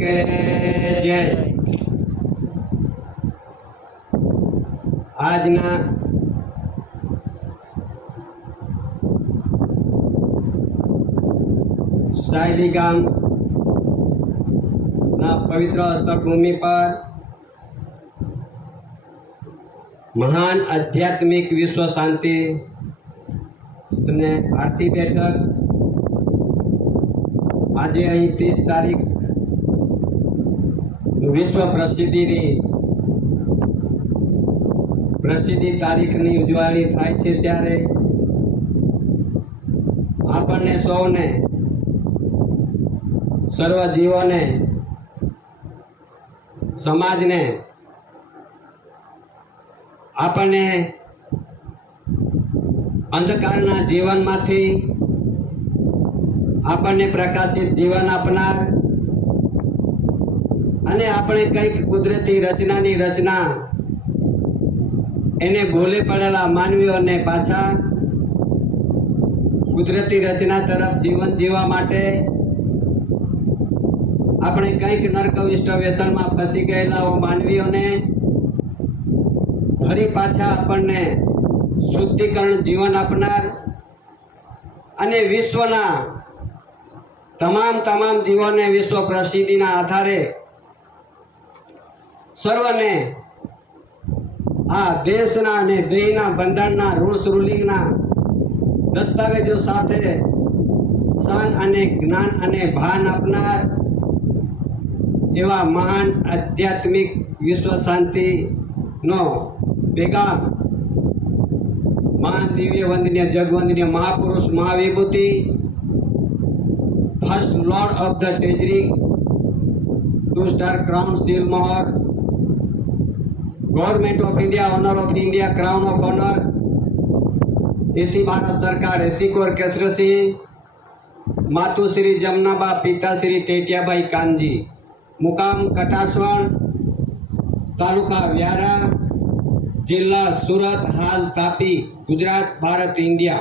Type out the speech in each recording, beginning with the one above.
કે જય। આજના સાયલી ગામના પવિત્ર સ્થળભૂમિ પર મહાન આધ્યાત્મિક વિશ્વ શાંતિ અને આરતી બેઠક આજે અહીં 30 તારીખ વિશ્વ પ્રસિદ્ધિ તારીખની ઉજવણી થાય છે, ત્યારે આપણને સૌને સર્વ જીવોને સમાજને આપણને અંધકારના જીવનમાંથી આપણને પ્રકાશિત જીવન આપનાર અને આપણે કંઈક કુદરતી રચનાની રચના એને ભૂલે પડેલા માનવીઓને પાછા કુદરતી રચના તરફ જીવન જીવવા માટે આપણે કંઈક નરકવિષ્ટ વ્યસનમાં ફસી ગયેલા માનવીઓને ફરી પાછા આપણને શુદ્ધિકરણ જીવન આપનાર અને વિશ્વના તમામ જીવોને વિશ્વ પ્રસિદ્ધિના આધારે સર્વને આ દેશના અને દેહના બંધારણના રૂલ્સ રૂલિંગના દસ્તાવેજો સાથે શાન અને જ્ઞાન અને ભાન આપનાર એવા મહાન આધ્યાત્મિક વિશ્વ શાંતિનો પેગામ મહાન દિવ્ય વંદનીય જગવંદનીય મહાપુરુષ મહાવિભૂતિ first lord of the treasury 2 star crown seal મોહર government of India honour of India crown of honour एसी भारत सरकार एसी कोर केसरी सिंह मातु श्री जमनाबा पिता श्री टेटियाबाई कानजी मुकाम कटासवण तालुका व्यारा जिला सूरत हाल तापी गुजरात भारत इंडिया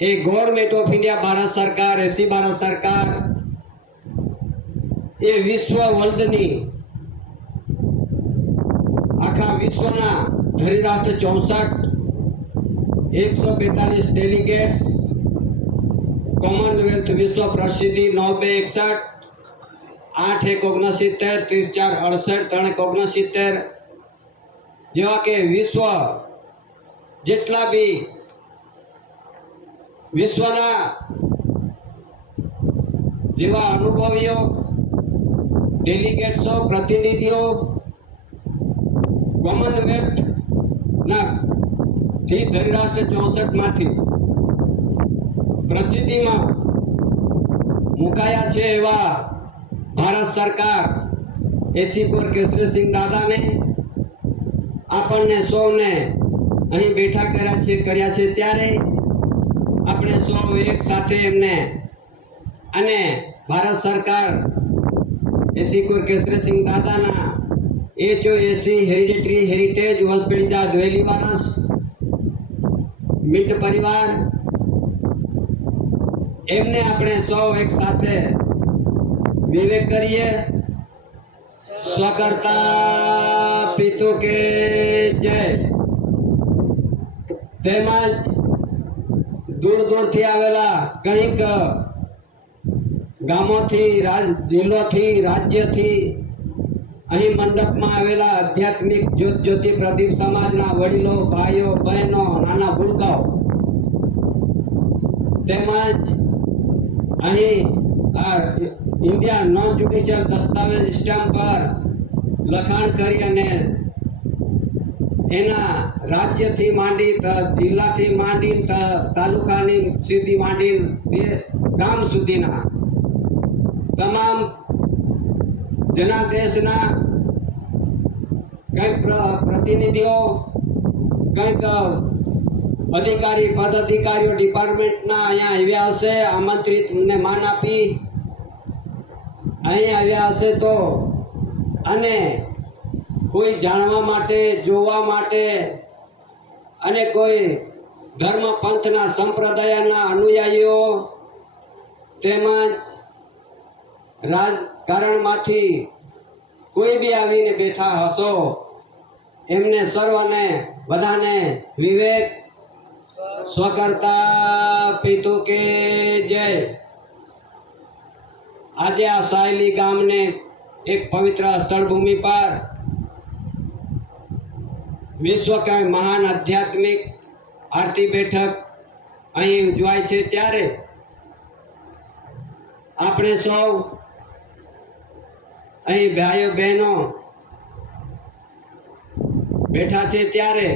ए गवर्नमेंट ऑफ इंडिया भारत सरकार एसी भारत सरकार ए विश्व वर्ल्डनी आखा विश्वना धरीराष्ट्र 64 142 डेलिगेट्स कॉमनवेल्थ विश्व प्रसिद्धि 961 8 1 69 30 4 68 3 1 69 જેવા કે વિશ્વ જેટલા બી વિશ્વના જેવા અનુભવીઓ ડેલિગેટ્સો પ્રતિનિધિઓ कॉमनवेल्थ धरीराष्ट्र 64 माथी प्रसिद्धि में मुकाया छे एवा भारत सरकार एसी कोर केसरी सिंह दादा ने आपने सौने अहीं बैठा कर्या छे त्यारे आपणे सौ एक साथे एमने अने भारत सरकार एसी कोर केसरी सिंह दादा ना HOAC हेरिडेटरी हेरिटेज वंशपेढ़ीजा द्वेली वारस मिट परिवार एमने अपने सौ एक साथे विवेक करिए स्वकर्ता पितु के जय। तेमज दूर दूर थी आवेला कईक गामों थी जिल्लो थी राज्य थी अहीं मंडप में आवेला आध्यात्मिक ज्योति प्रदीप समाजना वडीलो भाईओ बहनों नाना भूलकाओ तेमज अहीं इंडिया नॉन जुडिशियल दस्तावेज स्टेम्प पर लखाण करी अने एना राज्य थी मांडी जिल्ला थी मांडी तालुकानी सुधी मांडी गाम सुधीना तमाम जनादेशना कई प्रतिनिधिओ कई अधिकारी पद अधिकारी डिपार्टमेंट ना अहींया आव्या हशे आमंत्रित ने मान आपी अहीं आव्या हशे तो अने कोई जाणवा माटे जोवा माटे अने कोई धर्म पंथना संप्रदायना अनुयायीओ તેમજ રાજકારણમાંથી કોઈ બી આવીને બેઠા હશો, એમને સર્વને બધાને વિવેક સ્વકર્તા પિતુ કે જય। આજે આ સાયલી ગામને એક પવિત્ર સ્થળ ભૂમિ પર વિશ્વ કઈ મહાન આધ્યાત્મિક આરતી બેઠક અહીં ઉજવાય છે, ત્યારે આપણે સૌ અહીં ભાઈઓ બહેનો બેઠા છે, ત્યારે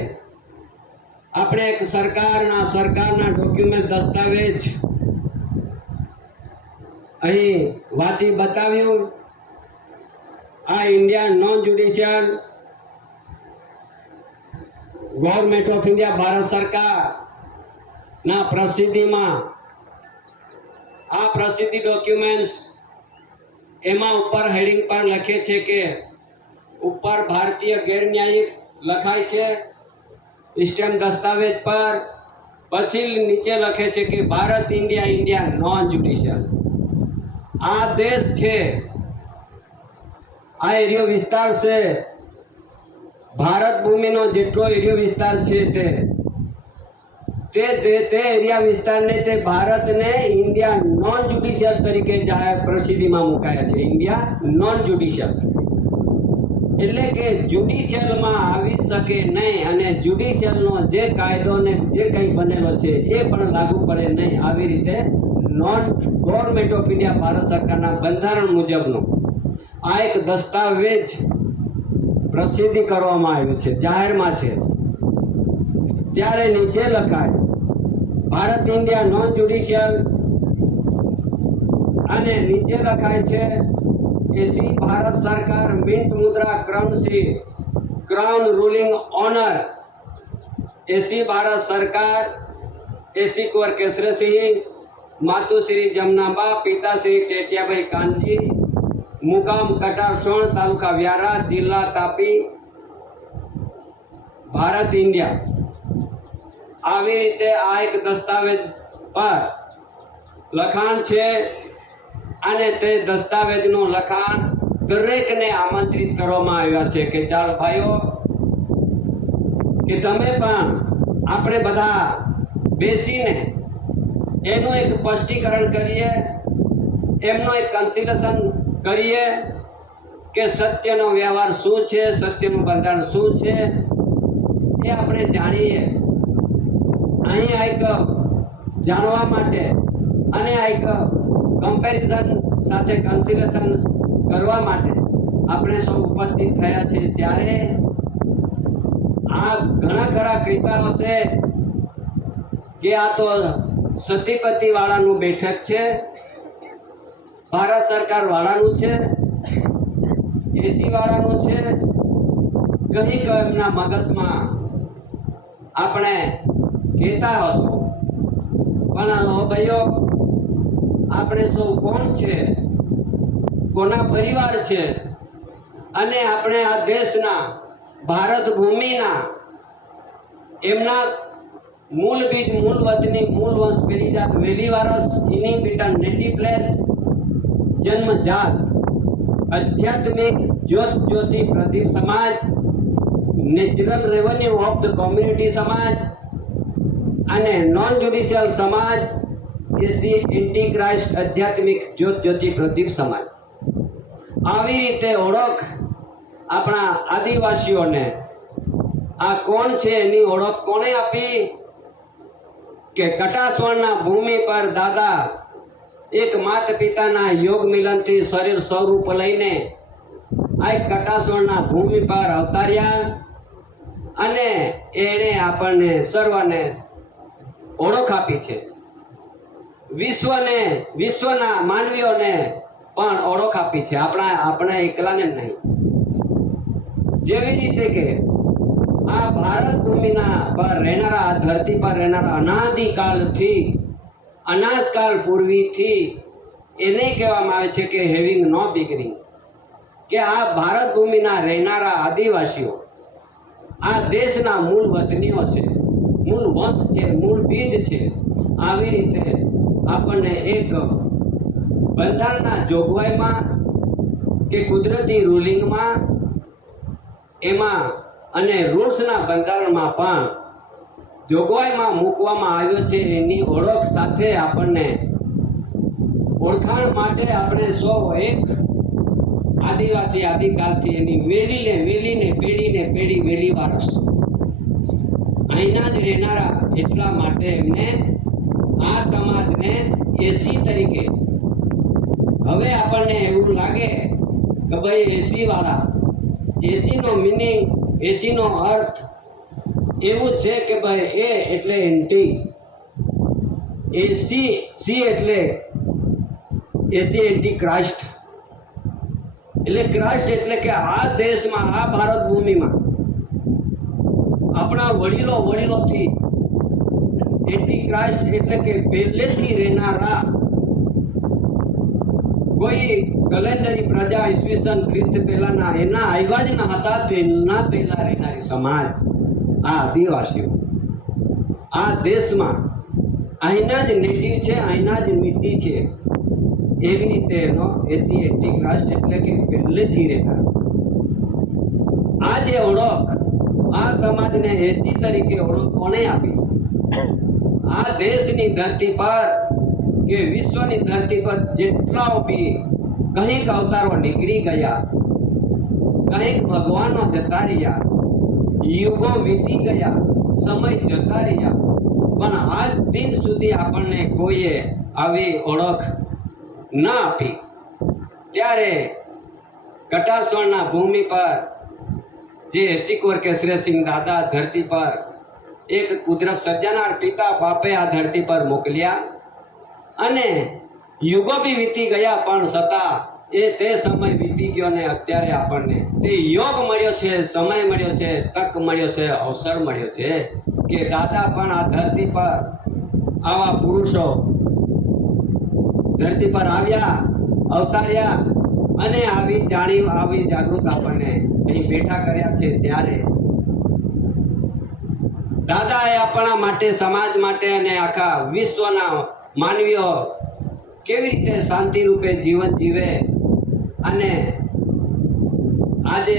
આપણે એક સરકારના ડોક્યુમેન્ટ દસ્તાવેજ અહીં વાંચી બતાવ્યું। આ India non judicial government of India Bharat સરકારના પ્રસિદ્ધિમાં આ પ્રસિદ્ધિ ડોક્યુમેન્ટ્સ એમાં ઉપર હેડિંગ પર લખે છે કે ઉપર ભારતીય ગેરન્યાયિક લખાય છે સ્ટેમ્પ દસ્તાવેજ પર, પછી નીચે લખે છે કે ભારત ઇન્ડિયા નોન જ્યુડિશિયલ। આ દેશ છે, આ એરિયો વિસ્તાર છે, ભારત ભૂમિનો જેટલો એરિયો વિસ્તાર છે તે એરિયા વિસ્તારને તે ભારતને ઇન્ડિયા નોન જ્યુડિશિયલ તરીકે જાહેર પ્રસિદ્ધિમાં મુકાયા છે। ઇન્ડિયા નોન જ્યુડિશિયલ એટલે કે જ્યુડિશિયલમાં આવી શકે નહીં, અને જ્યુડિશિયલનો જે કાયદો ને જે કંઈ બનેલો છે એ પણ લાગુ પડે નહીં। આવી રીતે non government of India Bharat સરકારના બંધારણ મુજબનો આ એક દસ્તાવેજ પ્રસિદ્ધિ કરવામાં આવ્યું છે, જાહેરમાં છે। ત્યારે નીચે લખાય ભારત ઇન્ડિયા નોન જ્યુડિશિયલ, અને નીચે લખાય છે એસી ભારત સરકાર મિન્ટ મુદ્રા ક્રાઉન રૂલિંગ ઓનર એસી ભારત સરકાર એસી કુંવર કેસરીસિંહ માતુશ્રી જમનાબા પિતાશ્રી ટેટિયાભાઈ કાનજી મુકામ કટારસોણ તાલુકા વ્યારા જિલ્લા તાપી ભારત ઇન્ડિયા। આવી રીતે આ એક દસ્તાવેજ પર લખાણ છે, અને તે દસ્તાવેજનું લખાણ દરેકને આમંત્રિત કરવામાં આવ્યા છે કે ચાલ ભાઈઓ કે તમે પણ આપણે બધા બેસીને એનું એક સ્પષ્ટીકરણ કરીએ, એમનો એક કન્સિડરેશન કરીએ કે સત્યનો વ્યવહાર શું છે, સત્યનું બંધારણ શું છે એ આપણે જાણીએ। અહીં એક જાણવા માટે અને એક કમ્પેરિઝન સાથે કન્સિડરેશન કરવા માટે આપણે સૌ ઉપસ્થિત થયા છે। ત્યારે આ ઘણા ખરા કહેતા હશે કે આ તો સતીપતિ વાળાનું બેઠક છે, ભારત સરકાર વાળાનું છે, એસી વાળાનું છે, કંઈક એમના મગજમાં આપણે કહેતા હશો, પણ ભાઈઓ આપણે સૌ કોણ છે, કોના પરિવાર છે, અને આપણે આ દેશના ભારત ભૂમિના એમના મૂળ બીજ મૂળ વતની મૂળ વંશ પેલી જાત વેલી વારસ ઇનહિબિટન નેટિવ પ્લેસ જન્મજાત આધ્યાત્મિક જ્યોતિ પ્રદીપ સમાજ natural revenue of the community સમાજ અને નોન જ્યુડિશિયલ સમાજ એસી એન્ટી ક્રાઇસ્ટ આધ્યાત્મિક જ્યોતિ પ્રદીપ સમાજ। આવી રીતે ઓળખ આપણા આદિવાસીઓને આ કોણ છે એની ઓળખ કોણે આપી કે કટાસવણના ભૂમિ પર દાદા એક માત પિતાના યોગ મિલનથી શરીર સ્વરૂપ લઈને આ કટાસવણના ભૂમિ પર અવતાર્યા, અને એણે આપણને સર્વને ઓળખ આપી છે। વિશ્વના માનવીઓને પણ ઓળખ આપી છે, આપણે એકલાને નહીં। જેવી રીતે કે આ ભારત ભૂમિના પર રહેનારા, આ ધરતી પર રહેનારા અનાદકાળ પૂર્વીથી એને કહેવામાં આવે છે કે હેવિંગ નો બિગિનિંગ, કે આ ભારત ભૂમિના રહેનારા આદિવાસીઓ આ દેશના મૂળ વતનીઓ છે, મૂળ વંશ છે, મૂળ બીજ છે। આવી રીતે આપણને એક બંધારણના જોગવાઈમાં કે કુદરતી રૂલિંગમાં એમાં અને રૂલ્સના બંધારણમાં પણ જોગવાઈમાં મૂકવામાં આવ્યો છે એની ઓળખ સાથે આપણને ઓળખાણ માટે આપણે સૌ એક આદિવાસી આદિકાલથી એની વેલીને પેઢી વેલી વારસ અહીંના જ રહેનારા એટલા માટે એમને આ સમાજને એસી તરીકે, હવે આપણને એવું લાગે કે ભાઈ એસી વાળા, એસી નો મિનિંગ, એસી નો અર્થ એવું છે કે ભાઈ એ એટલે એન્ટી, એસી સી એટલે એસી એન્ટી ક્રાઇસ્ટ, એટલે ક્રાઇસ્ટ એટલે કે આ દેશમાં, આ ભારત ભૂમિમાં આપણા વડીલોથી એન્ટી ક્રાઇસ્ટ એટલે કે પહેલેથી રહેનારા, કોઈ કલેન્ડરી પ્રજા ઈસવીસન ખ્રિસ્ત પહેલાના એના આવ્યા જ ન હતા, તેના પહેલા રહેનારી સમાજ આ આદિવાસીઓ આ દેશમાં અહીંના જ નેટિવ છે, અહીંના જ મિટ્ટી છે, એવી રીતે એનો એસી એન્ટી ક્રાઇસ્ટ એટલે કે પહેલેથી રહેનાર આ જે ઓળખ, આ સમાજને એસી તરીકે ઓળખ કોણે આપી? આ દેશની ધરતી પર કે વિશ્વની ધરતી પર જેટલા બી કંઈક અવતારો નીકળી ગયા, કંઈક ભગવાનો જતા રહ્યા, યુગો વીતી ગયા, સમય જતા રહ્યા, પણ આજ દિન સુધી આપણને કોઈએ આવી ઓળખ ન આપી. ત્યારે કટાસવણના ભૂમિ પર જે એસીકોર કેસરીસિંહ દાદા ધરતી પર એક કુદરત સર્જનાર પિતા બાપે આ ધરતી પર મોકલ્યા અને યુગો બી વીતી ગયા, પણ છતાં તે સમય વીતી ગયો ને અત્યારે આપણને તે યોગ મળ્યો છે, સમય મળ્યો છે, તક મળ્યો છે, અવસર મળ્યો છે કે દાદા પણ આ ધરતી પર આવા પુરુષો ધરતી પર આવ્યા, અવતાર્યા અને આવી જાગૃત આપણને અહીં બેઠા કર્યા છે. ત્યારે દાદાએ આપણા માટે, સમાજ માટે અને આખા વિશ્વના માનવીઓ કેવી રીતે શાંતિ રૂપે જીવન જીવે, અને આજે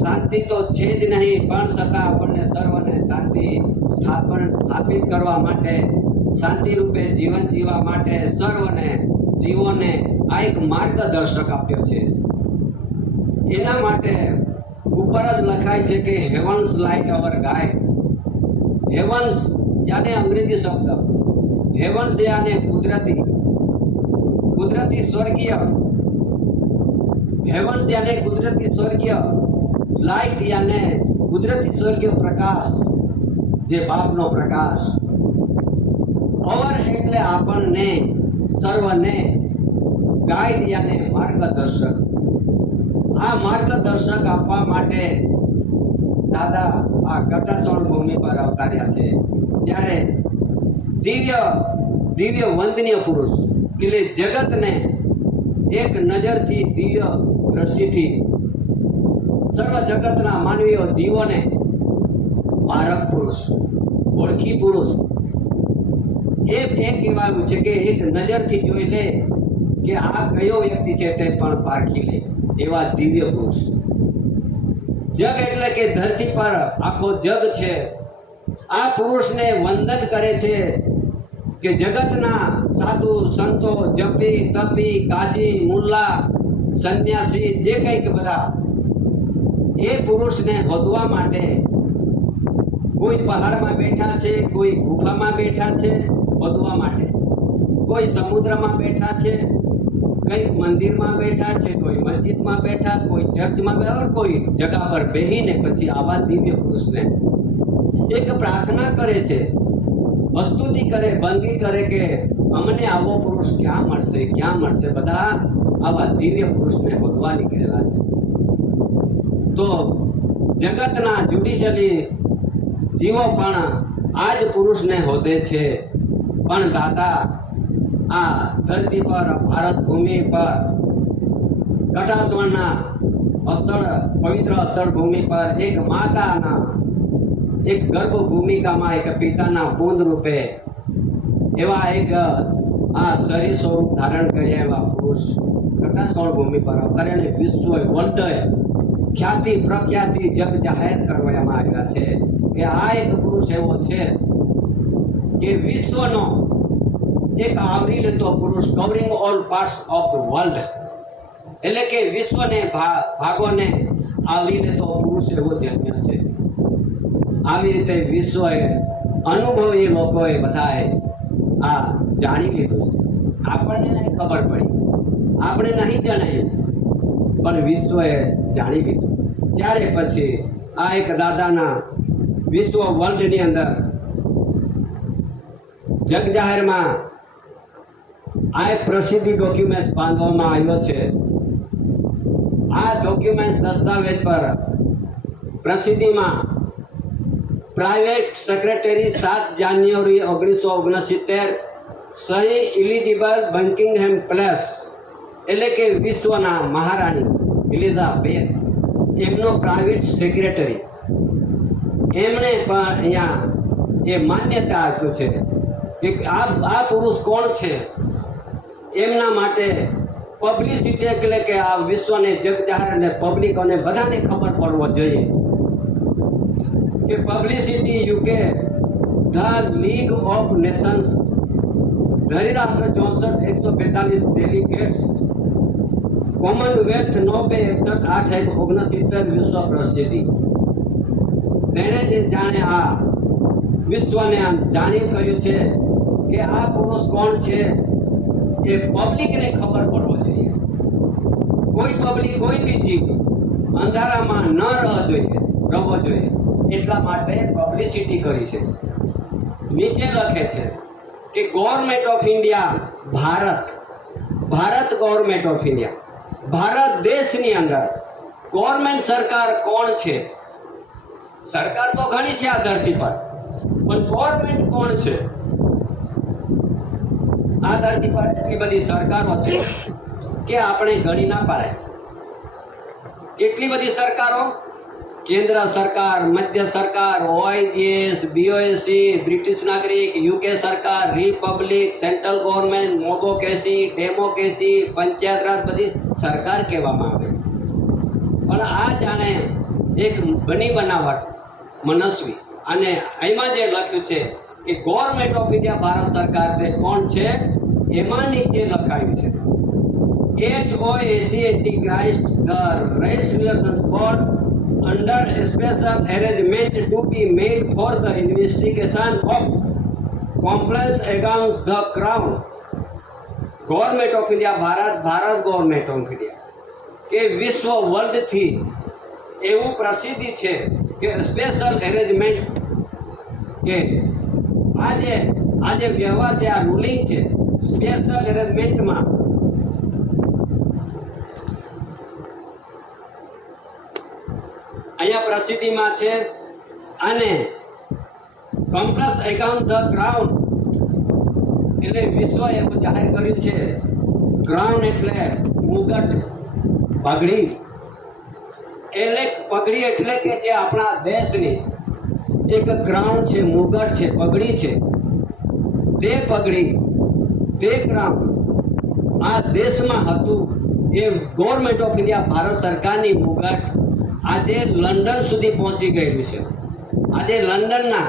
શાંતિ તો છે જ નહીં, પણ છતાં આપણને સર્વને શાંતિ સ્થાપિત કરવા માટે, શાંતિ રૂપે જીવન જીવવા માટે સર્વને જીવોને આ એક માર્ગદર્શક આપ્યો છે. એના માટે ઉપર જ લખાય છે કે હેવન્સ લાઇટ અવર ગાઈડ. હેવન્સ યાને અંગ્રેજી શબ્દ, હેવન્સ યાને કુદરતી સ્વર્ગીય, હેવન્સ યાને કુદરતી સ્વર્ગીય, લાઇટ યાને કુદરતી સ્વર્ગીય પ્રકાશ, જે બાપનો પ્રકાશ. અવર એટલે આપણને સર્વને, ગાઈડ યાને માર્ગદર્શક. આ માર્ગદર્શક આપવા માટે દાદા આ કટાસવણ ભૂમિ પર અવતાર્યા છે. ત્યારે દિવ્ય વંદનીય પુરુષ એટલે જગતને એક નજરથી, દિવ્ય દ્રષ્ટિથી સર્વ જગતના માનવીઓ જીવોને પારખ પુરુષ, ઓળખી પુરુષ, એ કહેવાયું છે કે એક નજરથી જોઈ લે કે આ કયો વ્યક્તિ છે તે પણ પારખી લે, એવા દિવ્ય પુરુષ. જગ એટલે કે ધરતી પર આખો જગ છે. આ પુરુષને વંદન કરે છે કે જગતના સાધુ સંતો, જપી તપી, કાજી, મુલ્લા, સંન્યાસી, જે કંઈક બધા એ પુરુષને હોદવા માટે કોઈ પહાડમાં બેઠા છે, કોઈ ગુફામાં બેઠા છે હોદવા માટે, કોઈ સમુદ્રમાં બેઠા છે, કઈ મંદિરમાં બેઠા છે, કોઈ મસ્જિદમાં બેઠા, કોઈ ચર્ચમાં બેઠા, કોઈ જગા પર બેહીને પછી આવા દિવ્ય પુરુષને એક પ્રાર્થના કરે છે, સ્તુતિ કરે, બંદી કરે કે અમને આવો પુરુષ ક્યાં મળશે, ક્યાં મળશે. બધા આવા દિવ્ય પુરુષને હોદવા નીકળેલા છે. તો જગતના જ્યુડિશિયલી જીવો પણ આ જ પુરુષને હોદે છે. પણ દાદા આ ધરતી પર, ભારત ભૂમિ પર, કટાસવણના પવિત્ર અસ્થળ ભૂમિ પર એક માતાના, એક ગર્ભ ભૂમિકામાં એક પિતાના બુંદ રૂપે એવા એક આ શરીર સ્વરૂપ ધારણ કર્યા એવા પુરુષ કટાસોળ ભૂમિ પર અવતરે અને વિશ્વ વર્લ્ડે ખ્યાતિ પ્રખ્યાતિ જગ જાહેર કરવામાં આવ્યા છે કે આ એક પુરુષ એવો છે કે વિશ્વનો એક આવરી લેતો પુરુષ, covering all parts of the world, એટલે કે વિશ્વને ભાગોને આવરી લેતો પુરુષ એવો ધન્ય છે. આવી રીતે વિશ્વએ અનુભવી લોકોએ બધાએ આ જાણી લીધું. આપણને નહીં ખબર પડી, આપણે નહીં જણાયું, પણ વિશ્વએ જાણી લીધું. ત્યારે પછી આ એક દાદાના વિશ્વ વર્લ્ડની અંદર જગ જાહેરમાં આ એક પ્રસિદ્ધિ ડોક્યુમેન્ટ બાંધવામાં આવ્યો છે. આ ડોક્યુમેન્ટ દસ્તાવેજ પર પ્રસિદ્ધિમાં પ્રાઇવેટ સેક્રેટરી 7 જાન્યુઆરી 1969 સહી ઇલિઝાબેથ બકિંગહેમ પેલેસ, એટલે કે વિશ્વના મહારાણી એલિઝાબેથ, એમનો પ્રાઇવેટ સેક્રેટરી, એમણે પણ અહીંયા એ માન્યતા આપ્યું છે કે આ પુરુષ કોણ છે. એમના માટે પબ્લિસિટી, એટલે કે આ વિશ્વને જગ જાહેર અને પબ્લિક અને બધાને ખબર પડવો જોઈએ કે publicity UK, the League of Nations, ધરીરાષ્ટ્ર 64 142 ડેલિગેટ્સ, કોમનવેલ્થ 9 61 8 વિશ્વ પ્રસિદ્ધિ. તેણે જે જાણે આ વિશ્વને આમ જાણી કર્યું છે કે આ પુરુષ કોણ છે એ પબ્લિકને ખબર પડવો જોઈએ. કોઈ પબ્લિક, કોઈ બી જીવ અંધારામાં ન રહેવો જોઈએ. એટલા માટે પબ્લિસિટી કરી છે. નીચે લખે છે કે government of India, Bharat government of India, Bharat દેશની અંદર ગવર્મેન્ટ સરકાર કોણ છે? સરકાર તો ઘણી છે આ ધરતી પર, પણ ગવર્મેન્ટ કોણ છે? આ ધરતી પર એટલી બધી સરકારો છે કે આપણે ગણી ના પાડે. કેટલી બધી સરકારો? કેન્દ્ર સરકાર, મધ્ય સરકાર, OIGS, BOSC, બ્રિટિશ નાગરિક, UK સરકાર, Republic, central government, મોબોકેસી, democracy, panchayat રાજ, બધી સરકાર કહેવામાં આવે. પણ આ જાણે એક બની બનાવટ મનસ્વી. અને એમાં જે લખ્યું છે કે ગવર્મેન્ટ ઓફ ઇન્ડિયા, ભારત સરકાર તે કોણ છે, એમાં નીચે લખાયું છે HOAC Antichrist, the Race Relations Board, under a special arrangement to be made for the investigation of complaints against the Crown. Government of India, Bharat government of India કે વિશ્વ વર્લ્ડથી એવું પ્રસિદ્ધિ છે કે સ્પેશિયલ એરેન્જમેન્ટ, કે આજે વ્યવહાર છે, આ રૂલિંગ છે, સ્પેશિયલ એરેન્જમેન્ટમાં અહીંયા પ્રસિદ્ધિમાં છે. અને કમ્પ્લેન્સ એગાઉન્ટ ધ ક્રાઉન, એટલે વિશ્વ એવું જાહેર કર્યું છે. ક્રાઉન એટલે મુગટ, પગડી, એટલે પગડી એટલે કે જે આપણા દેશની એક ક્રાઉન છે, મુગટ છે, પગડી છે. તે પગડી, તે ક્રાઉન આ દેશમાં હતું. એ ગવર્મેન્ટ ઓફ ઇન્ડિયા, ભારત સરકારની મુગટ આજે લંડન સુધી પહોંચી ગયેલું છે. આજે લંડનના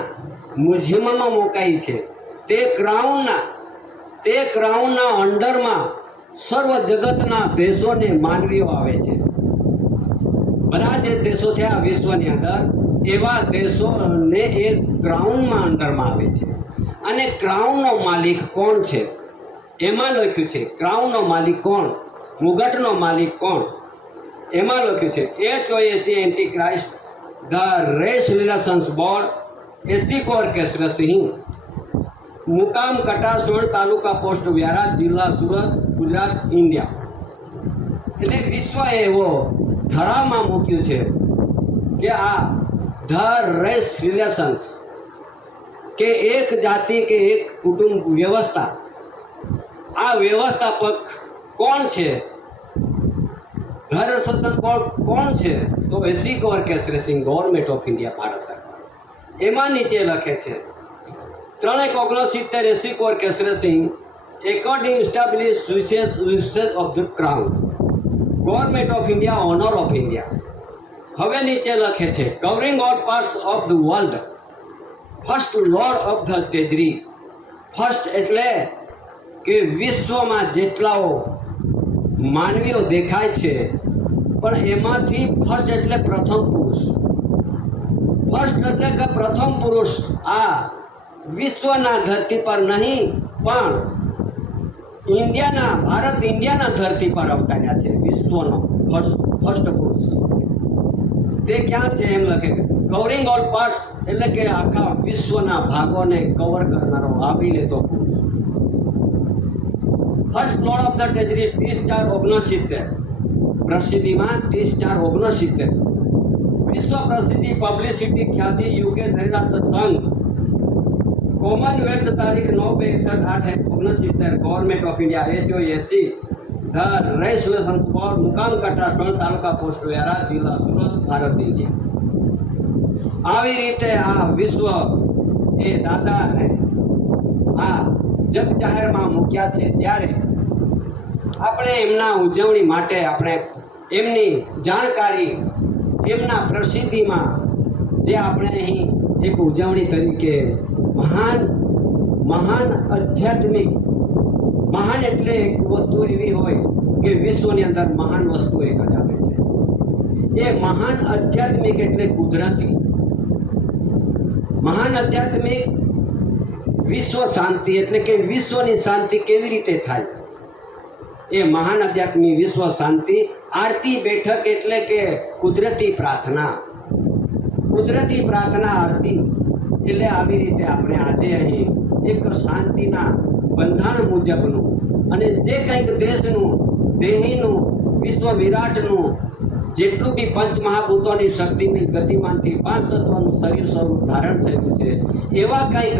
મ્યુઝિયમમાં મુકાઈ છે. તે ક્રાઉનના અંડરમાં સર્વ જગતના દેશોને માનવીઓ આવે છે. બધા જે દેશો છે આ વિશ્વની અંદર, એવા દેશોને એ ક્રાઉનમાં અંડરમાં આવે છે. અને ક્રાઉનનો માલિક કોણ છે એમાં લખ્યું છે. ક્રાઉનનો માલિક કોણ, મુગટનો માલિક કોણ, એમાં લખ્યું છે HOAC Antichrist, the Race Relations Board, SC Kor Kesharsingh, મુકામ કટાસોળ, તાલુકા પોસ્ટ વ્યારા, જિલ્લા સુરત, ગુજરાત, ઇન્ડિયા. એટલે વિશ્વએ એવો ઠરાવમાં મૂક્યું છે કે આ ધ રેસ રિલેશન્સ, કે એક જાતિ કે એક કુટુંબ વ્યવસ્થા, આ વ્યવસ્થાપક કોણ છે, ઘર શાસન બોર્ડ કોણ છે? તો SC Kor Kesharsingh, government of India, Bharat સરકાર. એમાં નીચે લખે છે 3/1969 SC Kor Kesharsingh according established uses of the crown, government of India, honor of India. હવે નીચે લખે છે covering all parts of the world, first lord of the treasury. First એટલે કે વિશ્વમાં જેટલાઓ માનવીઓ દેખાય છે પણ એમાંથી ફર્સ્ટ એટલે પ્રથમ પુરુષ. ફર્સ્ટ એટલે કે પ્રથમ પુરુષ આ વિશ્વના ધરતી પર નહીં પણ ઇન્ડિયાના ભારત ઇન્ડિયાના ધરતી પર અવતર્યા છે. વિશ્વનો ફર્સ્ટ પુરુષ તે ક્યાં છે એમ લખે કવરિંગ ઓલ પાર્ટ્સ એટલે કે આખા વિશ્વના ભાગોને કવર કરનારો આવરી લેતો પુરુષ. First lord of the treasury 30/4/69, પ્રસિદ્ધિમાં 30/4/69. વિશ્વ પ્રસિદ્ધિ પબ્લિસિટી ખ્યાતિ યુકે સરેરાશ સંઘ કોમનવેલ્થ તારીખ 9/61/8/69, government of India HOAC the resolution for મુકામ કટા સ્થળ તાલુકા પોસ્ટ વ્યારા જિલ્લા સુરત ભારત ઇન્ડિયા. આવી રીતે આ વિશ્વ એ દાદાને આ જગ જાહેરમાં મૂક્યા છે ત્યારે આપણે એમના ઉજવણી માટે આપણે એમની જાણકારી એમના પ્રસિદ્ધિમાં જે આપણે અહીં એક ઉજવણી તરીકે મહાન આધ્યાત્મિક મહાન એટલે એક વસ્તુ એવી હોય કે વિશ્વની અંદર મહાન વસ્તુ એક જ આવે છે. એ મહાન આધ્યાત્મિક એટલે કુદરતી. મહાન આધ્યાત્મિક વિશ્વ શાંતિ એટલે કે વિશ્વની શાંતિ કેવી રીતે થાય એ મહાન આધ્યાત્મિક વિશ્વ શાંતિ આરતી બેઠક એટલે કે કુદરતી પ્રાર્થના આરતી એટલે આવી રીતે આપણે આજે અહીં એક શાંતિના બંધારણ મુજબનું અને જે કંઈક દેશનું દેહીનું વિશ્વ વિરાટનું જેટલું બી પંચમહાભૂતોની શક્તિની ગતિમાનથી 5 તત્વનું શરીર સ્વરૂપ ધારણ થયું છે એવા કંઈક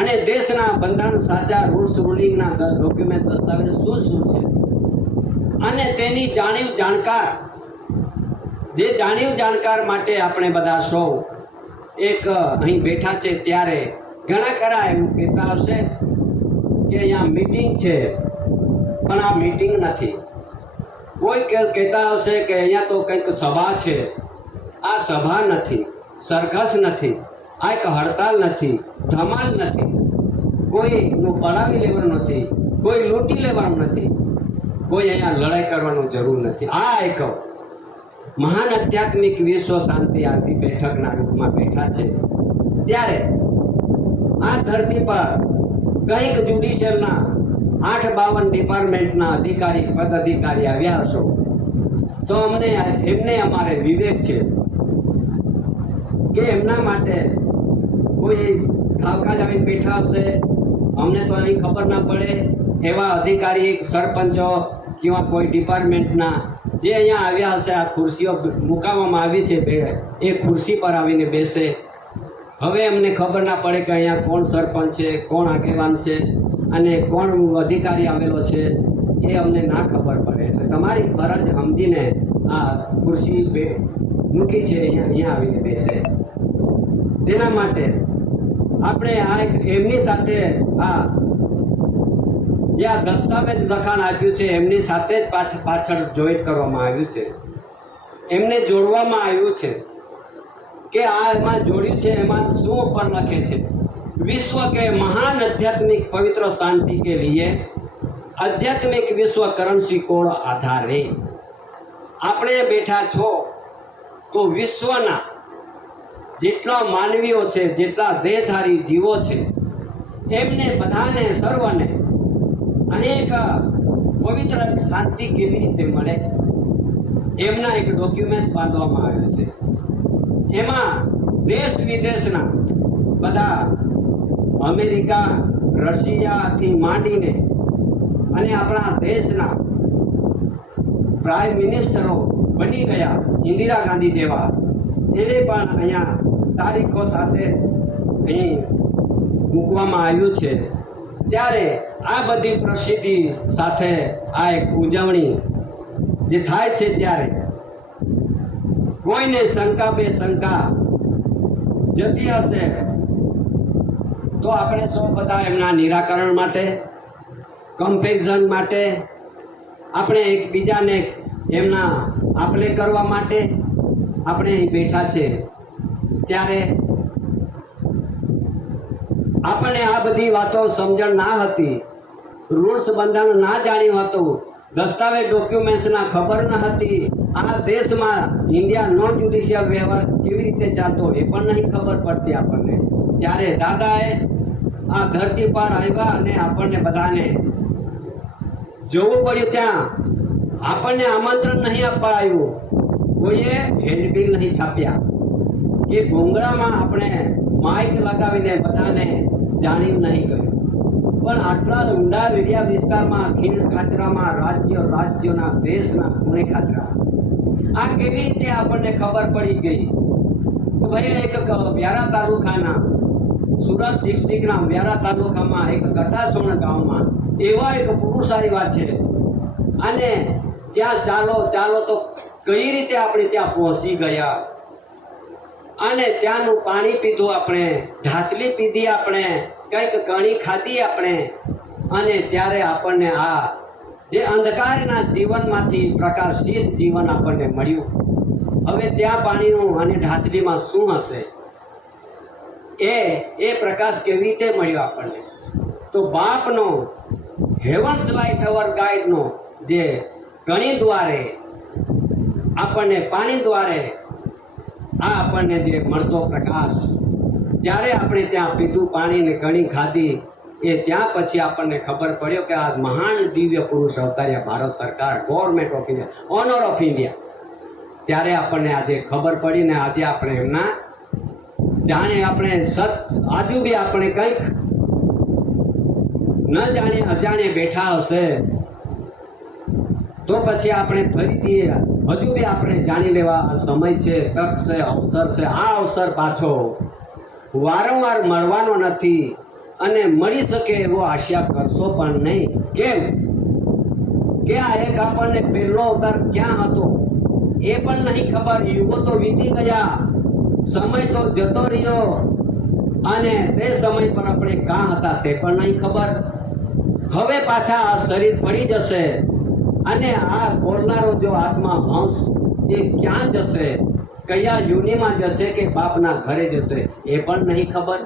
અને દેશના બંધારણ સાચા રૂલ્સ રૂલિંગના ડોક્યુમેન્ટ દસ્તાવેજ શું છે અને તેની જાણીવ જાણકાર માટે આપણે બધા સૌ એક અહીં બેઠા છે ત્યારે ઘણા ખરા એવું કહેતા હશે કે અહીંયા મીટિંગ છે પણ આ મીટિંગ નથી. કોઈ કહેતા હશે કે અહીંયા તો કંઈક સભા છે, આ સભા નથી, સરઘસ નથી, આ એક હડતાલ નથી, ધમાલ નથી, કોઈનું પડાવી લેવાનું નથી, કોઈ લૂંટી લેવાનું નથી, કોઈ અહીંયા લડાઈ કરવાનું જરૂર નથી. આ એક મહાન આધ્યાત્મિક વિશ્વ શાંતિ આરતી બેઠકના રૂપમાં બેઠા છે ત્યારે આ ધરતી પર કંઈક જ્યુડિશિયલના 852 ડિપાર્ટમેન્ટના પદ અધિકારી આવ્યા હશો તો એમને અમારે વિવેક છે કે એમના માટે કોઈ કામકાજ આવીને બેઠા હશે, અમને તો અહીં ખબર ના પડે એવા અધિકારી સરપંચો किंवा कोई डिपार्टमेंटना जे अहींया आव्या हशे आ खुर्शीओ मुकाववामां आवी छे ए खुर्शी पर आवीने बेसे। हवे अमने खबर ना पड़े कि अहींया कोण सरपंच छे, कोण आगेवान छे अने कोण अधिकारी आवेलो छे ए अमने ना खबर पड़े। एटले तमारी फरज समजीने आ खुर्शी मूकी छे अहींया आवीने बेसे। तेना माटे आपणे आ एमनी साथे आ ज्यां दस्तावेज लखाण आप्युं छे एमनी साथे ज पाछळ जोईट करवामां आव्युं छे, एमने जोड़वामां आव्युं छे कि आ एमां जोड्युं छे एमां शुं पर लखे छे विश्व के महान आध्यात्मिक पवित्र शांति के लिए आध्यात्मिक विश्व करंसी कोड आधारे। आपणे बैठा छो तो विश्वना जेटला मानवीओ छे, जेटला देहधारी जीवो छे एमने बधाने सर्वने अनेक पवित्र शांति केवी रीते मळे एमना एक डॉक्यूमेंट बांधवामां आव्युं छे। एमां देश विदेशना बधा अमेरिका रशिया थी मांडीने अने आपणा देशना प्राइम मिनिस्टरो बनी गया इंदिरा गांधी जेवा एने पण अहींया तारीखों साथे अहीं मूकवामां आव्युं छे। त्यारे आ बधी प्रसिद्धि साथे आ एक उजवणी जे थाय छे त्यारे कोईने शंका पे शंका जती हशे तो आपणे सौ बधा एमना निराकरण माटे કમ્પેરિઝન માટે, આપણે એકબીજાને એમના આપલે કરવા માટે આપણે અહીં બેઠા છે, ત્યારે આપણને આ બધી વાતો સમજણ ના હતી, રૂલ્સ બંધારણ ના જાણ્યું હતું, દસ્તાવેજ ડોક્યુમેન્ટ્સના ખબર ન હતી, આ દેશમાં ઇન્ડિયા નોન જ્યુડિશિયલ વ્યવહાર કેવી રીતે ચાલતો એ પણ નહીં ખબર પડતી આપણને. ત્યારે દાદાએ આ ધરતી પર આવ્યા અને આપણને બધાને જોવું પડ્યું. ત્યાં આપણને આમંત્રણ નહીં આપવા આવ્યું, કોઈએ હેન્ડબિલ નહીં છાપ્યા કે ભૂંગળામાં આપણે માઇક લગાવીને બધાને જાણ્યું નહીં કર્યું. પણ આટલા ઊંડા વેરિયા વિસ્તારમાં, ખીણ ખાચરામાં, રાજ્યોના દેશના ખૂણે ખાચરા, આ કેવી રીતે આપણને ખબર પડી ગઈ? તો ભાઈ એક વ્યારા તાલુકાના, સુરત ડિસ્ટ્રિક્ટના વ્યારા તાલુકામાં એક ગટાસોણ ગામમાં એવા એક પુરુષ આવ્યા છે, અને ત્યાં ચાલો તો કઈ રીતે આપણે ત્યાં પહોંચી ગયા, અને ત્યાંનું પાણી પીધું આપણે, ઢાસલી પીધી આપણે, કંઈક કણી ખાધી આપણે, અને ત્યારે આપણને આ જે અંધકારના જીવનમાંથી પ્રકાશિત જીવન આપણને મળ્યું. હવે ત્યાં પાણીનું અને ઢાસલીમાં શું હશે, એ પ્રકાશ કેવી રીતે મળ્યો આપણને? તો બાપનો હેવન્સ લાઇટ અવર ગાઈડનો જે કણી દ્વારે આપણને, પાણી દ્વારે આ આપણને જે મળતો પ્રકાશ, જ્યારે આપણે ત્યાં પીધું પાણી ને કણી ખાધી, એ ત્યાં પછી આપણને ખબર પડ્યો કે આ મહાન દિવ્ય પુરુષ અવતાર્યા ભારત સરકાર, government of India, honour of India. ત્યારે આપણને આજે ખબર પડી ને આજે આપણે એમના જાણે આપણે આજુ બી આપણે કંઈક ન જાણે અજાણે બેઠા હશે, તો પછી આપણે ફરીથી હજુ બી આપણે જાણી લેવા સમય છે, તક છે, અવસર છે. આ અવસર પાછો વારંવાર મળવાનો નથી, અને મળી શકે એવો આશા કરશો પણ નહીં. કેમ કે આ એક આપણને પહેલો અવતાર ક્યાં હતો એ પણ નહીં ખબર. યુગો તો વીતી ગયા, સમય તો જતો રહ્યો, અને તે સમય પર આપણે ક્યાં હતા તે પણ નહીં ખબર. હવે પાછા આ શરીર પડી જશે, અને આ બોલનારો જો આત્મા હંસ એ ક્યાં જશે, કયા યુનિમાં જશે કે બાપના ઘરે જશે એ પણ નહીં ખબર.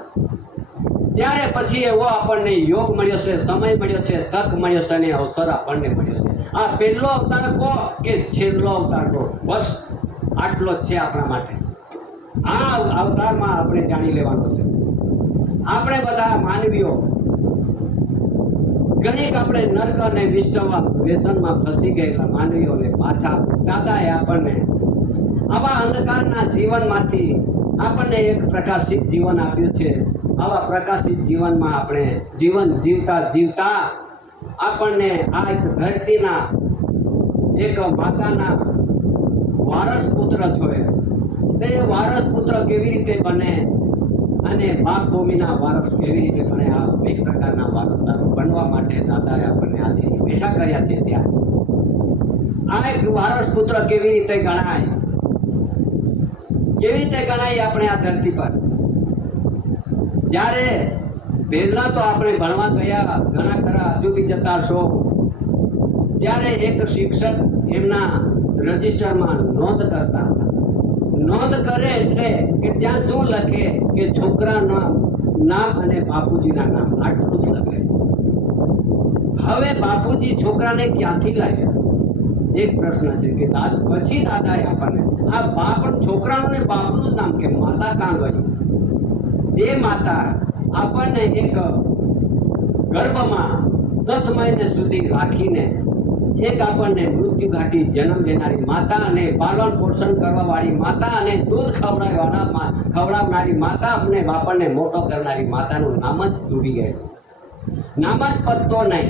ત્યારે પછી એવો આપણને યોગ મળ્યો છે, સમય મળ્યો છે, તક મળ્યો છે, અને અવસર આપણને મળ્યો છે. આ પહેલો અવતાર કહો કે છેલ્લો અવતાર કહો, બસ આટલો જ છે આપણા માટે. આ અવતારમાં આપણે જાણી લેવાનો છે. આપણે બધા માનવીઓ ઘણીક આપણે નર્ક અને વ્યસનમાં ફસી ગયેલા માનવીઓને પાછા દાદાએ આપણને આવા અંધકારના જીવનમાંથી આપણને એક પ્રકાશિત જીવન આપ્યું છે. આવા પ્રકાશિત જીવનમાં આપણે જીવન જીવતા આપણને આ એક ધરતીના એક માતાના વારસ પુત્ર છો. તે વારસ પુત્ર કેવી રીતે બને અને બાપ ભૂમિના વારસ કેવી રીતે બને, આ બે પ્રકારના વારસદારો બનવા માટે દાદાએ આપણને આજે બેઠા કર્યા છે. ત્યાં આ એક વારસ પુત્ર કેવી રીતે ગણાય, આપણે આ ધરતી પર? જ્યારે પહેલા તો આપણે ભણવા ગયા, ઘણા ખરા હજુ બી જતા છો, ત્યારે એક શિક્ષક એમના રજિસ્ટરમાં નોંધ કરતા. નોંધ કરે એટલે કે ત્યાં શું લખે કે છોકરાના નામ અને બાપુજીના નામ, આટલું જ લખે. હવે બાપુજી છોકરાને ક્યાંથી લાવ્યા? એક પ્રશ્ન છે કે પછી દાદાએ આપણને આ બાપ છોકરાનું ને બાપનું જ નામ, કે માતા કાં ગઈ? જે માતા આપણને એક ગર્ભમાં 10 મહિને સુધી રાખીને એક આપણને મૃત્યુ ઘાટી જન્મ દેનારી માતા, અને પાલન પોષણ કરવા વાળી માતા, અને દૂધ ખવડાવનારી માતા, અને બાપણને મોટો કરનારી માતાનું નામ જ ડૂબી ગયું. નામ જ પતતો નહીં.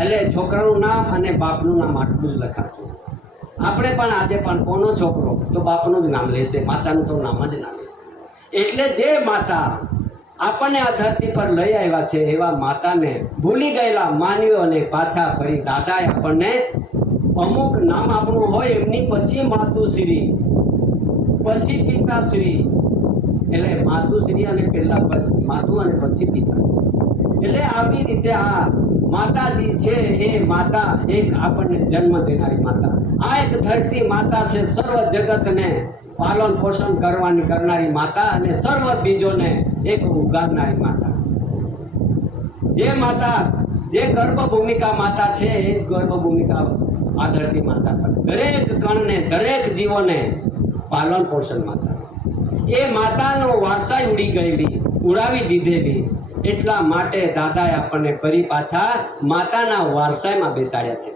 એટલે છોકરાનું નામ અને બાપનું નામ આટલું જ લખાતું. આપણે પણ આજે પણ કોનો છોકરો તો બાપનું જ નામ લેશે, માતાનું તો નામ જ ના લે. એટલે જે માતા આપણને આ ધરતી પર લઈ આવ્યા છે, એવા માતાને ભૂલી ગયેલા માનવીઓને પાછા ફરી દાદાએ આપણને અમુક નામ આપણું હોય એમની પછી માતુશ્રી, પછી પિતાશ્રી. એટલે માતુશ્રી અને પહેલા માતુ અને પછી પિતા. એટલે આવી રીતે આ માતાજી છે એ માતા એક આપણને જન્મ દેનારી માતા, આ એક ધરતી માતા છે, સર્વ જગતને પાલન પોષણ કરનારી માતા અને સર્વ બીજોને એક ઉગાડનારી માતા. જે માતા જે ગર્ભ ભૂમિકા માતા છે એ ગર્ભ ભૂમિકા આ ધરતી માતા પર દરેક કણને દરેક જીવોને પાલન પોષણ માતા. એ માતાનો વારસાઈ ઉડાવી દીધેલી, એટલા માટે દાદાએ આપણને ફરી પાછા માતાના વારસાઈમાં બેસાડ્યા છે,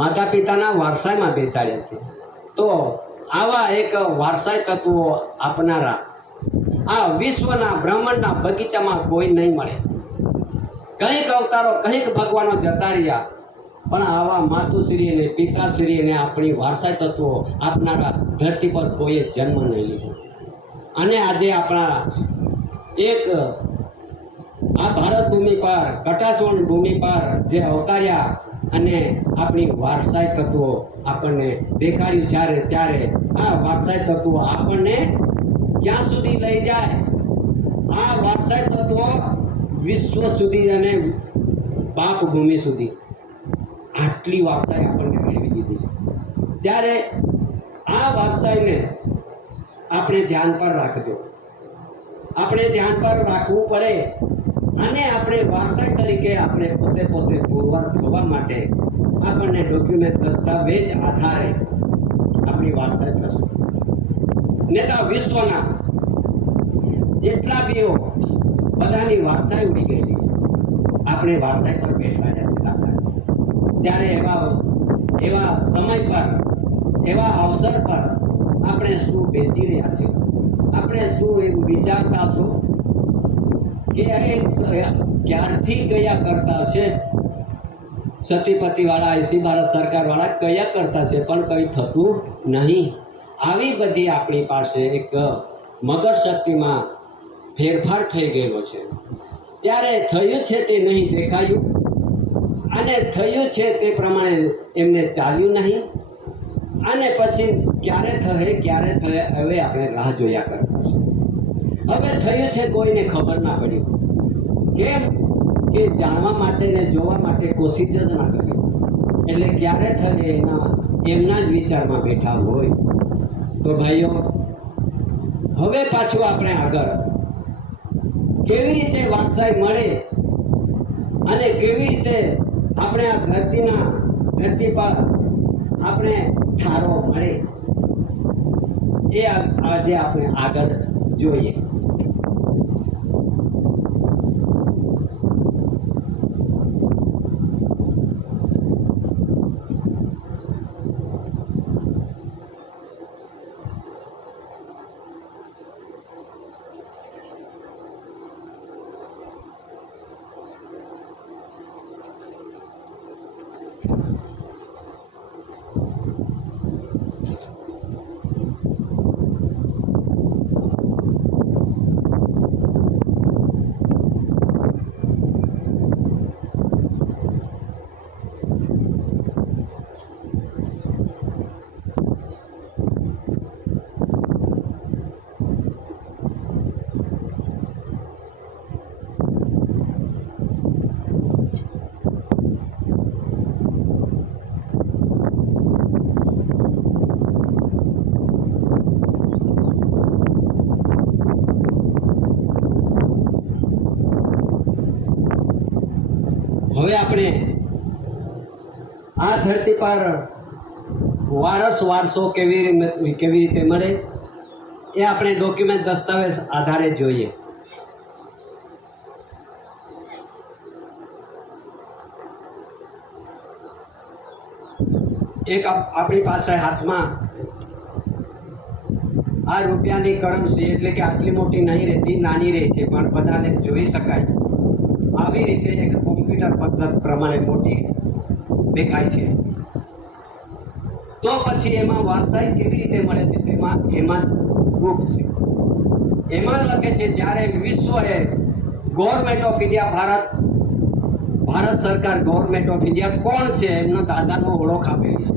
માતા પિતાના વારસાઈમાં બેસાડ્યા છે. તો આવા એક વારસાઈ તત્વો આપનારા આ વિશ્વના બ્રહ્માંડના બગીચામાં કોઈ નહીં મળે. કંઈક અવતારો કંઈક ભગવાનો જતા રહ્યા, પણ આવા માતુશ્રી અને પિતાશ્રી અને આપણી વારસાઈ તત્વો આપનારા ધરતી પર કોઈએ જન્મ નહીં લીધો. અને આજે આપણા એક આ ભારત ભૂમિ પર કટાસવણ ભૂમિ પર જે અવતાર્યા અને આપણી વારસાઈ તત્વો આપણને દેખાડ્યું ત્યારે આ વારસાઈ તત્વો આપણને ક્યાં સુધી લઈ જાય? આ વારસાઈ તત્વો વિશ્વ સુધી અને પાપ ભૂમિ સુધી આટલી વારસાઈ આપણને મેળવી દીધી છે. ત્યારે આ વારસાઈને આપણે ધ્યાન પર રાખજો, આપણે ધ્યાન પર રાખવું પડે. અને આપણે વારસાઈ તરીકે આપણે પોતે પુરવાર થવા માટે આપણને ડોક્યુમેન્ટ દસ્તાવેજ આધારે આપણી વારસાઈ થશે. નેતા વિશ્વના જેટલા બીઓ બધાની વારસાઈ ઉડી ગયેલી છે, આપણે વારસાઈ પર બેસાડ્યા છે. ત્યારે એવા સમય પર એવા અવસર પર આપણે શું બેસી રહ્યા છે? આપણે શું એવું વિચારતા છો કે ક્યારથી કયા કરતા છે? સતીપતિ વાળા એસી ભારત સરકાર વાળા કયા કરતા છે, પણ કંઈ થતું નહીં. આવી બધી આપણી પાસે એક મગજ શક્તિમાં ફેરફાર થઈ ગયેલો છે. ત્યારે થયું છે તે નહીં દેખાયું, અને થયું છે તે પ્રમાણે એમને ચાલ્યું નહીં, અને પછી ક્યારે થયે હવે આપણે રાહ જોયા કરતા છે. હવે થયું છે કોઈને ખબર ના પડી. કેમ કે જાણવા માટે ને જોવા માટે કોશિશ જ ના કરી, એટલે ક્યારે થયે એમના જ વિચારમાં બેઠા હોય. તો ભાઈઓ, હવે પાછું આપણે આગળ કેવી રીતે વારસાઈ મળે અને કેવી રીતે આપણે આ ધરતી પર આપણે ઠારો મળે એ આજે આપણે આગળ જોઈએ. હવે આપણે આ ધરતી પર વારસો કેવી રીતે મળે એ આપણે ડોક્યુમેન્ટ દસ્તાવેજ આધારે જોઈએ. એક આપણી પાસે હાથમાં આ રૂપિયાની કરન્સી, એટલે કે આટલી મોટી નહીં રહેતી, નાની રહે છે, પણ બધાને જોઈ શકાય આવી રીતે એક કોમ્પ્યુટર પદ્ધતિ પ્રમાણે મોટી દેખાય છે. તો પછી એમાં વારસાઈ કેવી રીતે મળે છે એમાં પ્રૂફ છે. એમાં લખે છે જ્યારે વિશ્વએ ગવર્મેન્ટ ઓફ ઇન્ડિયા ભારત સરકાર ગવર્મેન્ટ ઓફ ઇન્ડિયા કોણ છે એમનો દાદાનો ઓળખ આપેલી છે,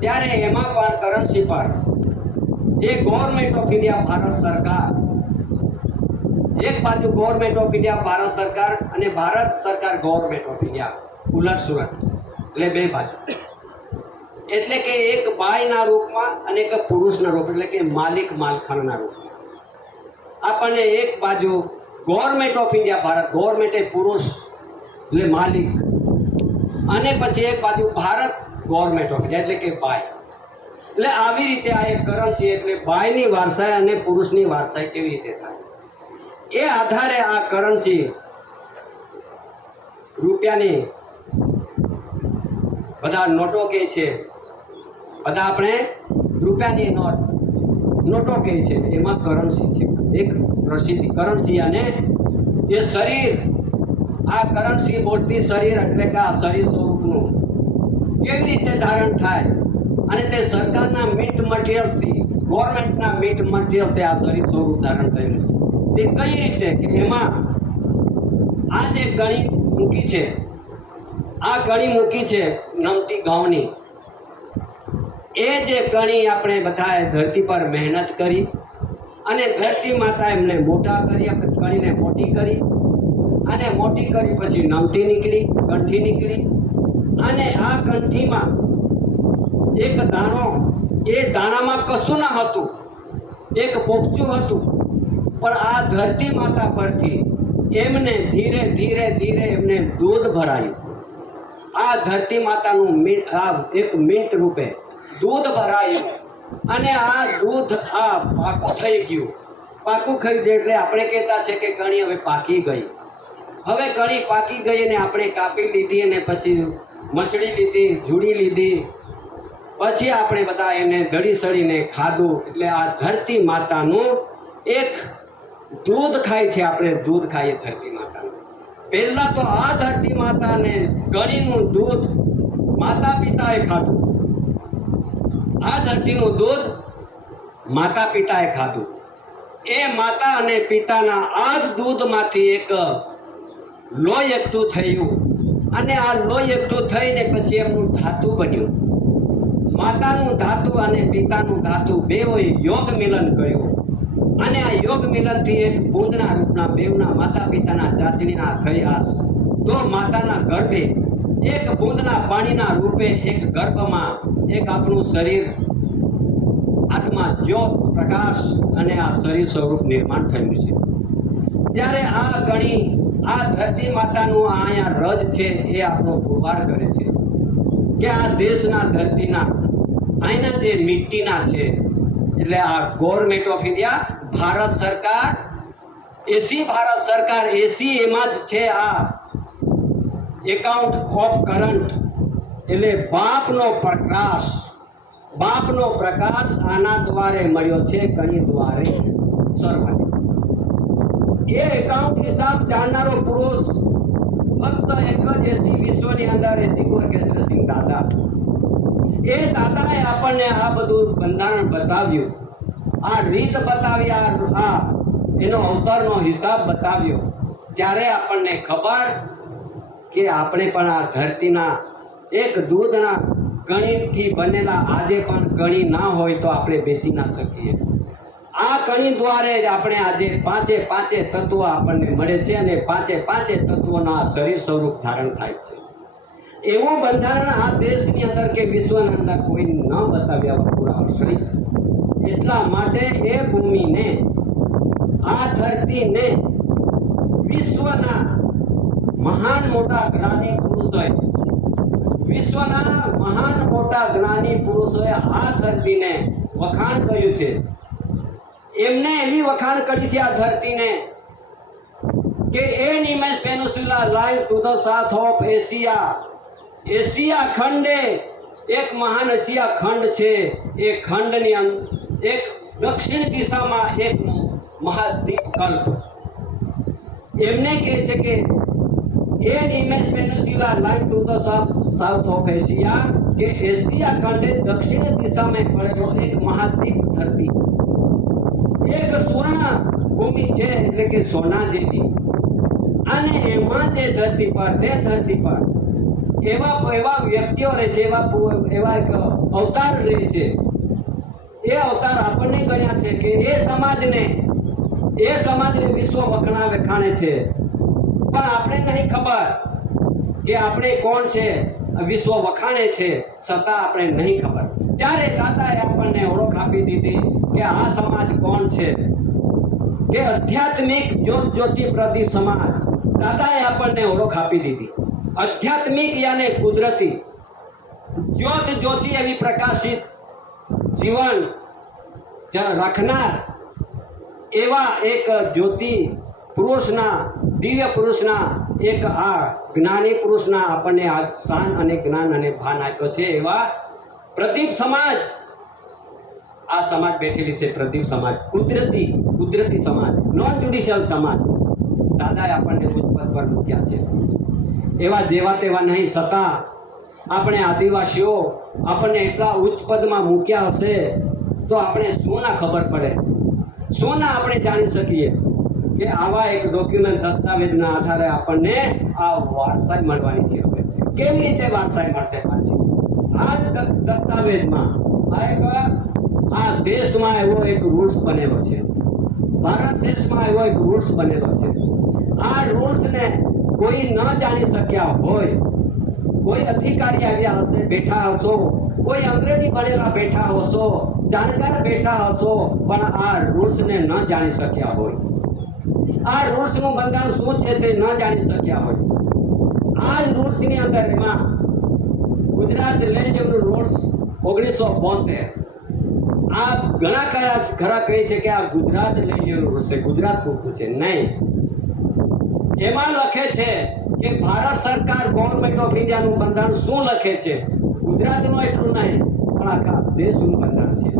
ત્યારે એમાં પણ કરન્સી પર એ ગવર્મેન્ટ ઓફ ઇન્ડિયા ભારત સરકાર એક બાજુ ગવર્મેન્ટ ઓફ ઇન્ડિયા ભારત સરકાર અને ભારત સરકાર ગવર્મેન્ટ ઓફ ઇન્ડિયા, ઉલટ સુલટ, એટલે બે બાજુ. એટલે કે એક બાયના રૂપમાં અને એક પુરુષના રૂપ, એટલે કે માલિક માલખાનના રૂપમાં આપણને એક બાજુ government of India Bharat, government એ પુરુષ એટલે માલિક, અને પછી એક બાજુ ભારત ગવર્મેન્ટ ઓફ ઇન્ડિયા એટલે કે બાય. એટલે આવી રીતે આ એક કરન્સી, એટલે બાયની વારસાઈ અને પુરુષની વારસાઈ કેવી રીતે થાય એ આધારે આ કરન્સી રૂપિયાની બધા નોટો કે છે, બધા આપણે રૂપિયાની નોટો કહે છે, એમાં કરન્સી છે એક પ્રસિદ્ધ કરન્સી. અને એ શરીર, આ કરન્સી મૂર્તિ શરીર એટલે કે આ શરીર સ્વરૂપનું કેવી રીતે ધારણ થાય અને તે સરકારના મિન્ટ મટીરિયલ્સથી, ગવર્મેન્ટના મિન્ટ મટીરિયલ્સથી આ શરીર સ્વરૂપ ધારણ થયેલું છે. તે કઈ રીતે કે એમાં આ જે ગણી મૂકી છે, આ ગણી મૂકી છે નમતી ઘઉંની, એ જે કણી આપણે બધાએ ધરતી પર મહેનત કરી અને ધરતી માતા એમને મોટા કરી, કણીને મોટી કરી અને મોટી કરી પછી નમતી નીકળી, કંઠી નીકળી, અને આ કંઠીમાં એક દાણો, એ દાણામાં કશું ન હતું, એક પોપચું હતું, પણ આ ધરતી માતા પરથી એમને ધીરે ધીરે ધીરે એમને દૂધ ભરાયું. આ ધરતી માતાનું આ એક મિન્ટ રૂપે દૂધ ભરાયું અને આ દૂધ આ પાકું થઈ ગયું. પાકું થઈ ગયું એટલે આપણે કહેતા છે કે કણી હવે પાકી ગઈ. હવે કણી પાકી ગઈ અને આપણે કાપી લીધી અને પછી મસળી લીધી, જુડી લીધી, પછી આપણે બધા એને દળી સળીને ખાધું. એટલે આ ધરતી માતાનું એક દૂધ ખાય છે, આપણે દૂધ ખાઈએ ધરતી માતાનું. પહેલા તો આ ધરતી માતાને કણીનું દૂધ માતા પિતાએ ખાધું, આ ધરતીનું દૂધ માતા પિતાએ ખાધું. એ માતા અને પિતાના આ જ દૂધમાંથી એક લોહી એકઠું થયું અને આ લોહી એકઠું થઈને પછી એમનું ધાતુ બન્યું. માતાનું ધાતુ અને પિતાનું ધાતુ બેઓએ યોગ મિલન કર્યું અને આ યોગ મિલનથી એક બુંદના રૂપના બેવના માતા પિતાના ચાચણીના થયા. તો માતાના ગર્ભે એક બુંદના પાણીના રૂપે એક ગર્ભમાં એક આપણું શરીર, આત્મા, જ્યોત, પ્રકાશ અને આ શરીર સ્વરૂપ નિર્માણ થયું છે. ત્યારે આ ગણી, આ ધરતી માતાનું અહીંયા રજ છે એ આપણો પુરવાર કરે છે કે આ દેશના ધરતીના અહીંના જે મિટ્ટીના છે, એટલે આ ગવર્મેન્ટ ઓફ ઇન્ડિયા ભારત સરકાર, એસી ભારત સરકાર, એસી એમાં જ છે આ એકાઉન્ટ ઓફ કરંટ, એટલે બાપનો પ્રકાશ, બાપનો પ્રકાશ આના દ્વારે મળ્યો છે, કણી દ્વારે સર્વને. એ એકાઉન્ટ હિસાબ જાણનારો પુરુષ ફક્ત એક જ એસી વિશ્વની અંદર એસી કુંવર કેસરીસિંહ દાદા. એ દાદાએ આપણને આ બધું બંધારણ બતાવ્યું, આ રીત બતાવી, આ એનો અવતારનો હિસાબ બતાવ્યો. ત્યારે આપણને ખબર કે આપણે પણ આ ધરતીના એક દૂધના કણીથી બનેલા, આજે પણ કણી ના હોય તો આપણે બેસી ના શકીએ. આ કણી દ્વારે જ આપણે આજે પાંચે પાંચે તત્વો આપણને મળે છે અને પાંચે પાંચે તત્વોના શરીર સ્વરૂપ ધારણ થાય છે. એવું બંધારણ આ દેશની અંદર કે વિશ્વની અંદર કોઈ ન બતાવ્યા પૂરા શરીર. એટલા માટે એ ભૂમિને, આ ધરતીને વિશ્વના મહાન મોટા જ્ઞાની પુરુષોએ, વિશ્વના મહાન મોટા જ્ઞાની પુરુષોએ આ ધરતીને વખાણ કર્યું છે. એમને એવી વખાણ કરી છે આ ધરતીને કે an image peninsula live to the south of Asia. Asia ખંડે એક મહાન એશિયા ખંડ છે. એ ખંડની એક દક્ષિણ દિશામાં એક મહાદ્વીપ કલ્પ. એમને કહે છે કે an image peninsula live to the south of Asia, કે એશિયા ખંડે દક્ષિણ દિશામાં પડેલો એક મહાદ્વીપ ધરતી, એક સ્વર્ણ ભૂમિ છે, એટલે કે સોના જેવી. અને એમાં જે ધરતી પર, તે ધરતી પર એવા વ્યક્તિઓ રહે છે, એવા એક અવતાર રહે છે. એ અવતાર આપણને ગણ્યા છે કે એ સમાજને એ સમાજને વિશ્વ વખાણે છે, પણ આપણે નહીં ખબર કે આપણે કોણ છે. વિશ્વ વખાણે છે છતાં આપણે નહીં ખબર. ત્યારે દાદાએ આપણને ઓળખ આપી દીધી કે આ સમાજ કોણ છે, કે આધ્યાત્મિક જ્યોતિ પ્રદીપ સમાજ. દાદાએ આપણને ઓળખ આપી દીધી. આધ્યાત્મિક યાને કુદરતી જ્યોતિ એવી પ્રકાશિત જીવન રાખનાર એવા એક જ્યોતિ પુરુષના, દિવ્ય પુરુષના, એક આ જ્ઞાની પુરુષના આપણને આ શાન અને જ્ઞાન અને ભાન આપ્યો છે. એવા પ્રદીપ સમાજ, આ સમાજ બેઠેલી છે. પ્રદીપ સમાજ કુદરતી સમાજ, નોન જ્યુડિશિયલ સમાજ. દાદાએ આપણને ઉચ્ચ પદ પર મૂક્યા છે. એવા જેવા તેવા નહીં, છતાં આપણે આદિવાસીઓ આપણને એટલા ઉચ્ચ પદમાં મૂક્યા હશે તો આપણે શું ના ખબર પડે, શું ના આપણે જાણી શકીએ કે આવા એક ડોક્યુમેન્ટ દસ્તાવેજના આધારે આપણને આ વારસાઈ મળવાની છે. હવે કેવી રીતે વારસાઈ મળશે? પાછી આ દસ્તાવેજમાં આ દેશમાં એવો એક રૂલ્સ બનેલો છે, ભારત દેશમાં એવો એક રૂલ્સ બનેલો છે. આ રૂલ્સને કોઈ ન જાણી શક્યા હોય, કોઈ અધિકારી આવ્યા હશે, બેઠા હશો, કોઈ અંગ્રેજી ભણેલા બેઠા હશો, જાણકાર બેઠા હશો, પણ આ રૂલ્સને ન જાણી શક્યા હોય, આ રૂલ્સનું બંધારણ શું છે તે ન જાણી શક્યા હોય. આ જ રૂલ્સની અંદર એમાં ગુજરાત લેન્ડ રૂલ્સ 1972, આ ઘણા ખરા કહે છે કે આ ગુજરાત લેન્ડ રૂલ્સ છે, ગુજરાત પૂરતું છે. નહીં, એમાં લખે છે કે ભારત સરકાર ગવર્મેન્ટ ઓફ ઇન્ડિયાનું બંધારણ શું લખે છે, ગુજરાતનું એટલું નહીં પણ આખા દેશનું બંધારણ છે.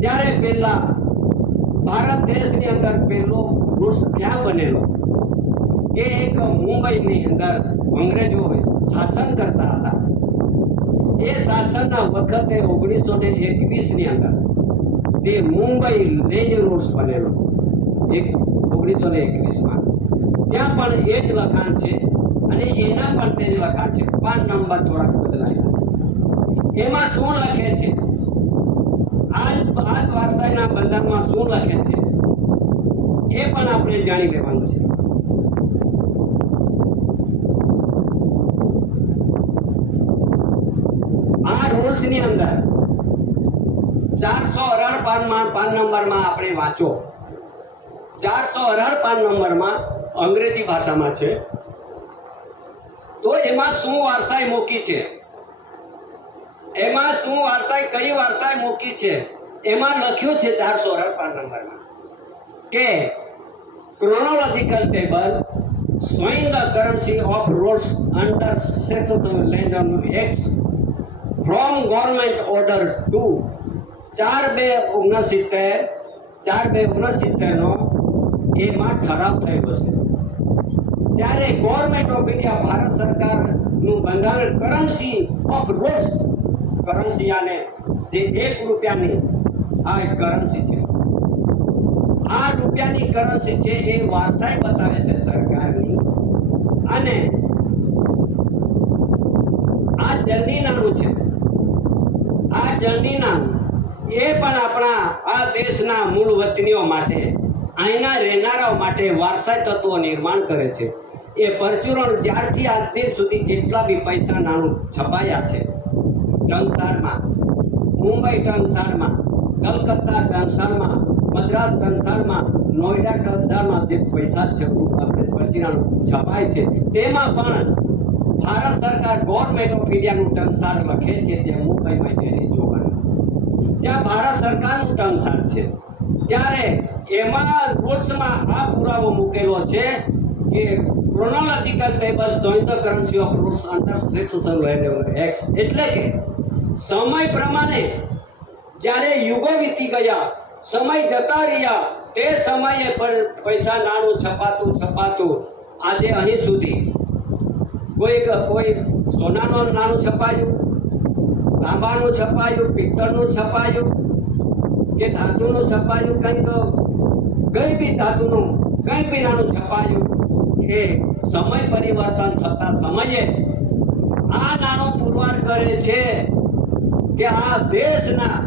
ત્યારે પહેલા ભારત દેશની અંદર પહેલો રૂલ્સ ક્યાં બનેલો કે એક મુંબઈની અંદર અંગ્રેજો શાસન કરતા હતા. એ શાસનના વખતે 1921 ની અંદર તે મુંબઈ લેન્ડ રૂલ્સ બનેલો, 1921માં. ત્યાં પણ એ જ લખાણ છે અને એના પણ તે જ લખાણ છે. 5 નંબર થોડાક બદલાયેલા છે. એમાં શું લખે છે? આ વારસાઈના બંધારણમાં શું લખે છે એ પણ આપણે જાણી લેવાનું છે. આ રૂલ્સ ની અંદર 418 5 નંબરમાં આપણે વાંચો. 418 5 નંબરમાં અંગ્રેજી ભાષામાં છે. તો એમાં શું વારસાઈ મૂકી છે, એમાં શું વારસાઈ, કઈ વારસાઈ મૂકી છે, એમાં લખ્યું છે 418 નંબરમાં કે chronological table showing the currency of roads under section of land acts from government order to 4/2/69 નો એમાં ઠરાવ થયેલો છે. ત્યારે ગવર્મેન્ટ ઓફ ઇન્ડિયા, ભારત સરકારનું બંધારણ કરન્સી ઓફ રોડ્સ, કરન્સી આને જે 1 રૂપિયાની આ એક કરન્સી છે, આ રૂપિયાની કરન્સી છે એ વારસાઈ બતાવે છે સરકારની. અને આ જર્નીનાનું છે, આ જર્નીનાનું એ પણ આપણા આ દેશના મૂળ વતનીઓ માટે, અહીંના રહેનારાઓ માટે વારસાઈ તત્વો નિર્માણ કરે છે. એ પરચુરણ જ્યારથી આજ દિન સુધી જેટલા બી પૈસા નાણું છપાયા છે, ટંકસારમાં, મુંબઈ ટંકસારમાં, કલકત્તા ટંકસારમાં, મદ્રાસ ટંકસારમાં, નોઈડા ટંકસારમાં જે પૈસા આપણે પરચુરણ છપાય છે, તેમાં પણ ભારત સરકાર ગવર્મેન્ટ ઓફ ઇન્ડિયાનું ટંકસાર લખે છે. જે મુંબઈમાં જઈને જોવાનું, ત્યાં ભારત સરકારનું ટંકસાર છે. ત્યારે એમાં રૂલ્સમાં આ પુરાવો મૂકેલો છે કે chronological table showing the currency of rules under section of land acts, એટલે કે સમય પ્રમાણે જ્યારે યુગો વીતી ગયા, સમય જતા રહ્યા, તે સમયે પૈસા નાણું છપાતું આજે અહીં સુધી કોઈ સોનાનું નાણું છપાયું, તાંબાનું છપાયું, પિત્તળનું છપાયું કે ધાતુનું છપાયું, કઈ બી ધાતુનું કઈ બી નાણું છપાયું, એ સમય પરિવર્તન થતા સમયે આ નાણું પુરવાર કરે છે કે આ દેશના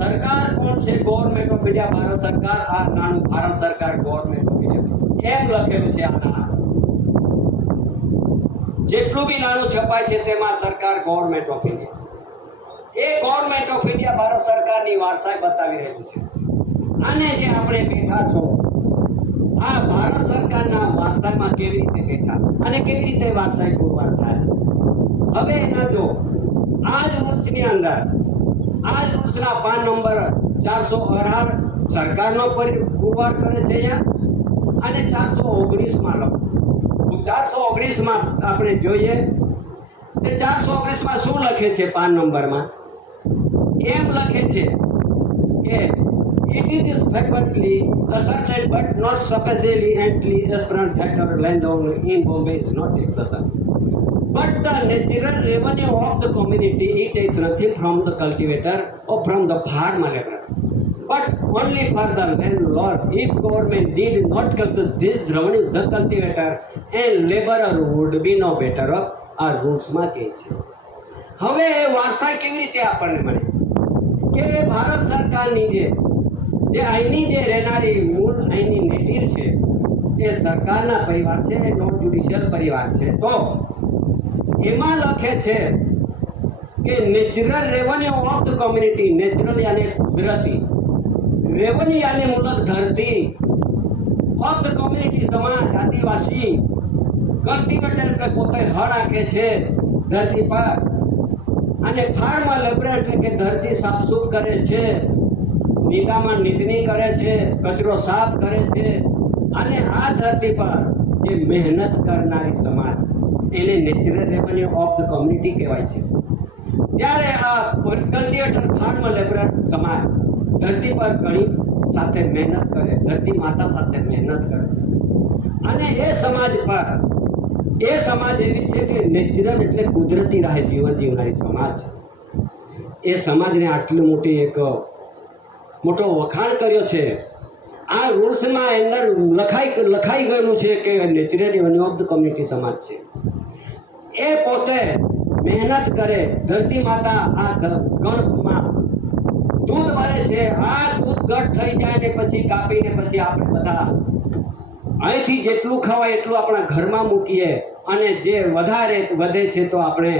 સરકાર કોણ છે? ગવર્મેન્ટ ઓફ ઇન્ડિયા, ભારત સરકાર. આ નાનું ભારત સરકાર, ગવર્મેન્ટ ઓફ ઇન્ડિયા એમ લખેલું છે. આ જેટલું બી નાનું છપાય છે તેમાં સરકાર government of India. A government of India Bharat સરકારની વારસાઈ બતાવી રહ્યું છે. અને જે આપણે બેઠા છો આ ભારત સરકારના વારસાઈમાં કેવી રીતે બેઠા અને કેવી રીતે વારસાઈ પુરવાર થાય. હવે એના જો આ જ રૂલ્સની અંદર આ જ રૂલ્સના પાન નંબર 418 સરકારનો પુરવાર કરે છે અહીંયા, અને 419 માં લખો. 419 માં આપણે જોઈએ કે 419 માં શું લખે છે? પાન નંબરમાં એમ લખે છે કે it is frequently asserted but not sufficiently apparent that our landowner in Bombay is not excessive, but the natural revenue of the community, it takes nothing from the cultivator or from the farmer, but only for the landlord. If government did not collect this revenue, the cultivator and laborer would be no better off. આ રૂલ્સમાં કહે છે. હવે વારસાઈ કેવી રીતે આપણને મળે કે ભારત સરકારની જે અહીંની જે રહેનારી મૂળ અહીંની નેટિવ છે એ સરકારના પરિવાર છે, નોન જ્યુડિશિયલ પરિવાર છે. તો એમાં લખે છે કે natural revenue of the community. Natural યાनी કુદરતી, રેવન્યુ યાनी મુલક ધરતી, ઓફ ધ કોમ્યુનિટી સમાજ આદિવાસી. કલ્ટિવેટર કે પોતે હળ આંકે છે ધરતી પર, અને ફાર્મર લેબર એટલે કે ધરતી સાફસૂફ કરે છે, નિદામણ નીકળી કરે છે, કચરો સાફ કરે છે, અને આ ધરતી પર જે મહેનત કરનારી સમાજ એને natural revenue of the community કહેવાય છે. ત્યારે આ કલ્ટિવેટર ફાર્મર લેબર સમાજ ધરતી પર ઘણી સાથે મહેનત કરે, ધરતી માતા સાથે મહેનત કરે, અને એ સમાજ પર એ સમાજ એવી છે કે નેચરલ એટલે કુદરતી રાહે જીવન જીવનારી સમાજ. એ સમાજને આટલી મોટી એક મોટો વખાણ કર્યો છે. આ રૂલ્સમાં અંદર લખાઈ ગયેલું છે કે natural revenue of the community સમાજ છે. એ પોતે મહેનત કરે, ધરતી માતા આ ગણમાં દૂધ ભરે છે. આ દૂધ ઘટ થઈ જાય ને પછી કાપીને પછી આપણે બધા અહીંથી જેટલું ખવાય એટલું આપણા ઘરમાં મૂકીએ, અને જે વધારે વધે છે તો આપણે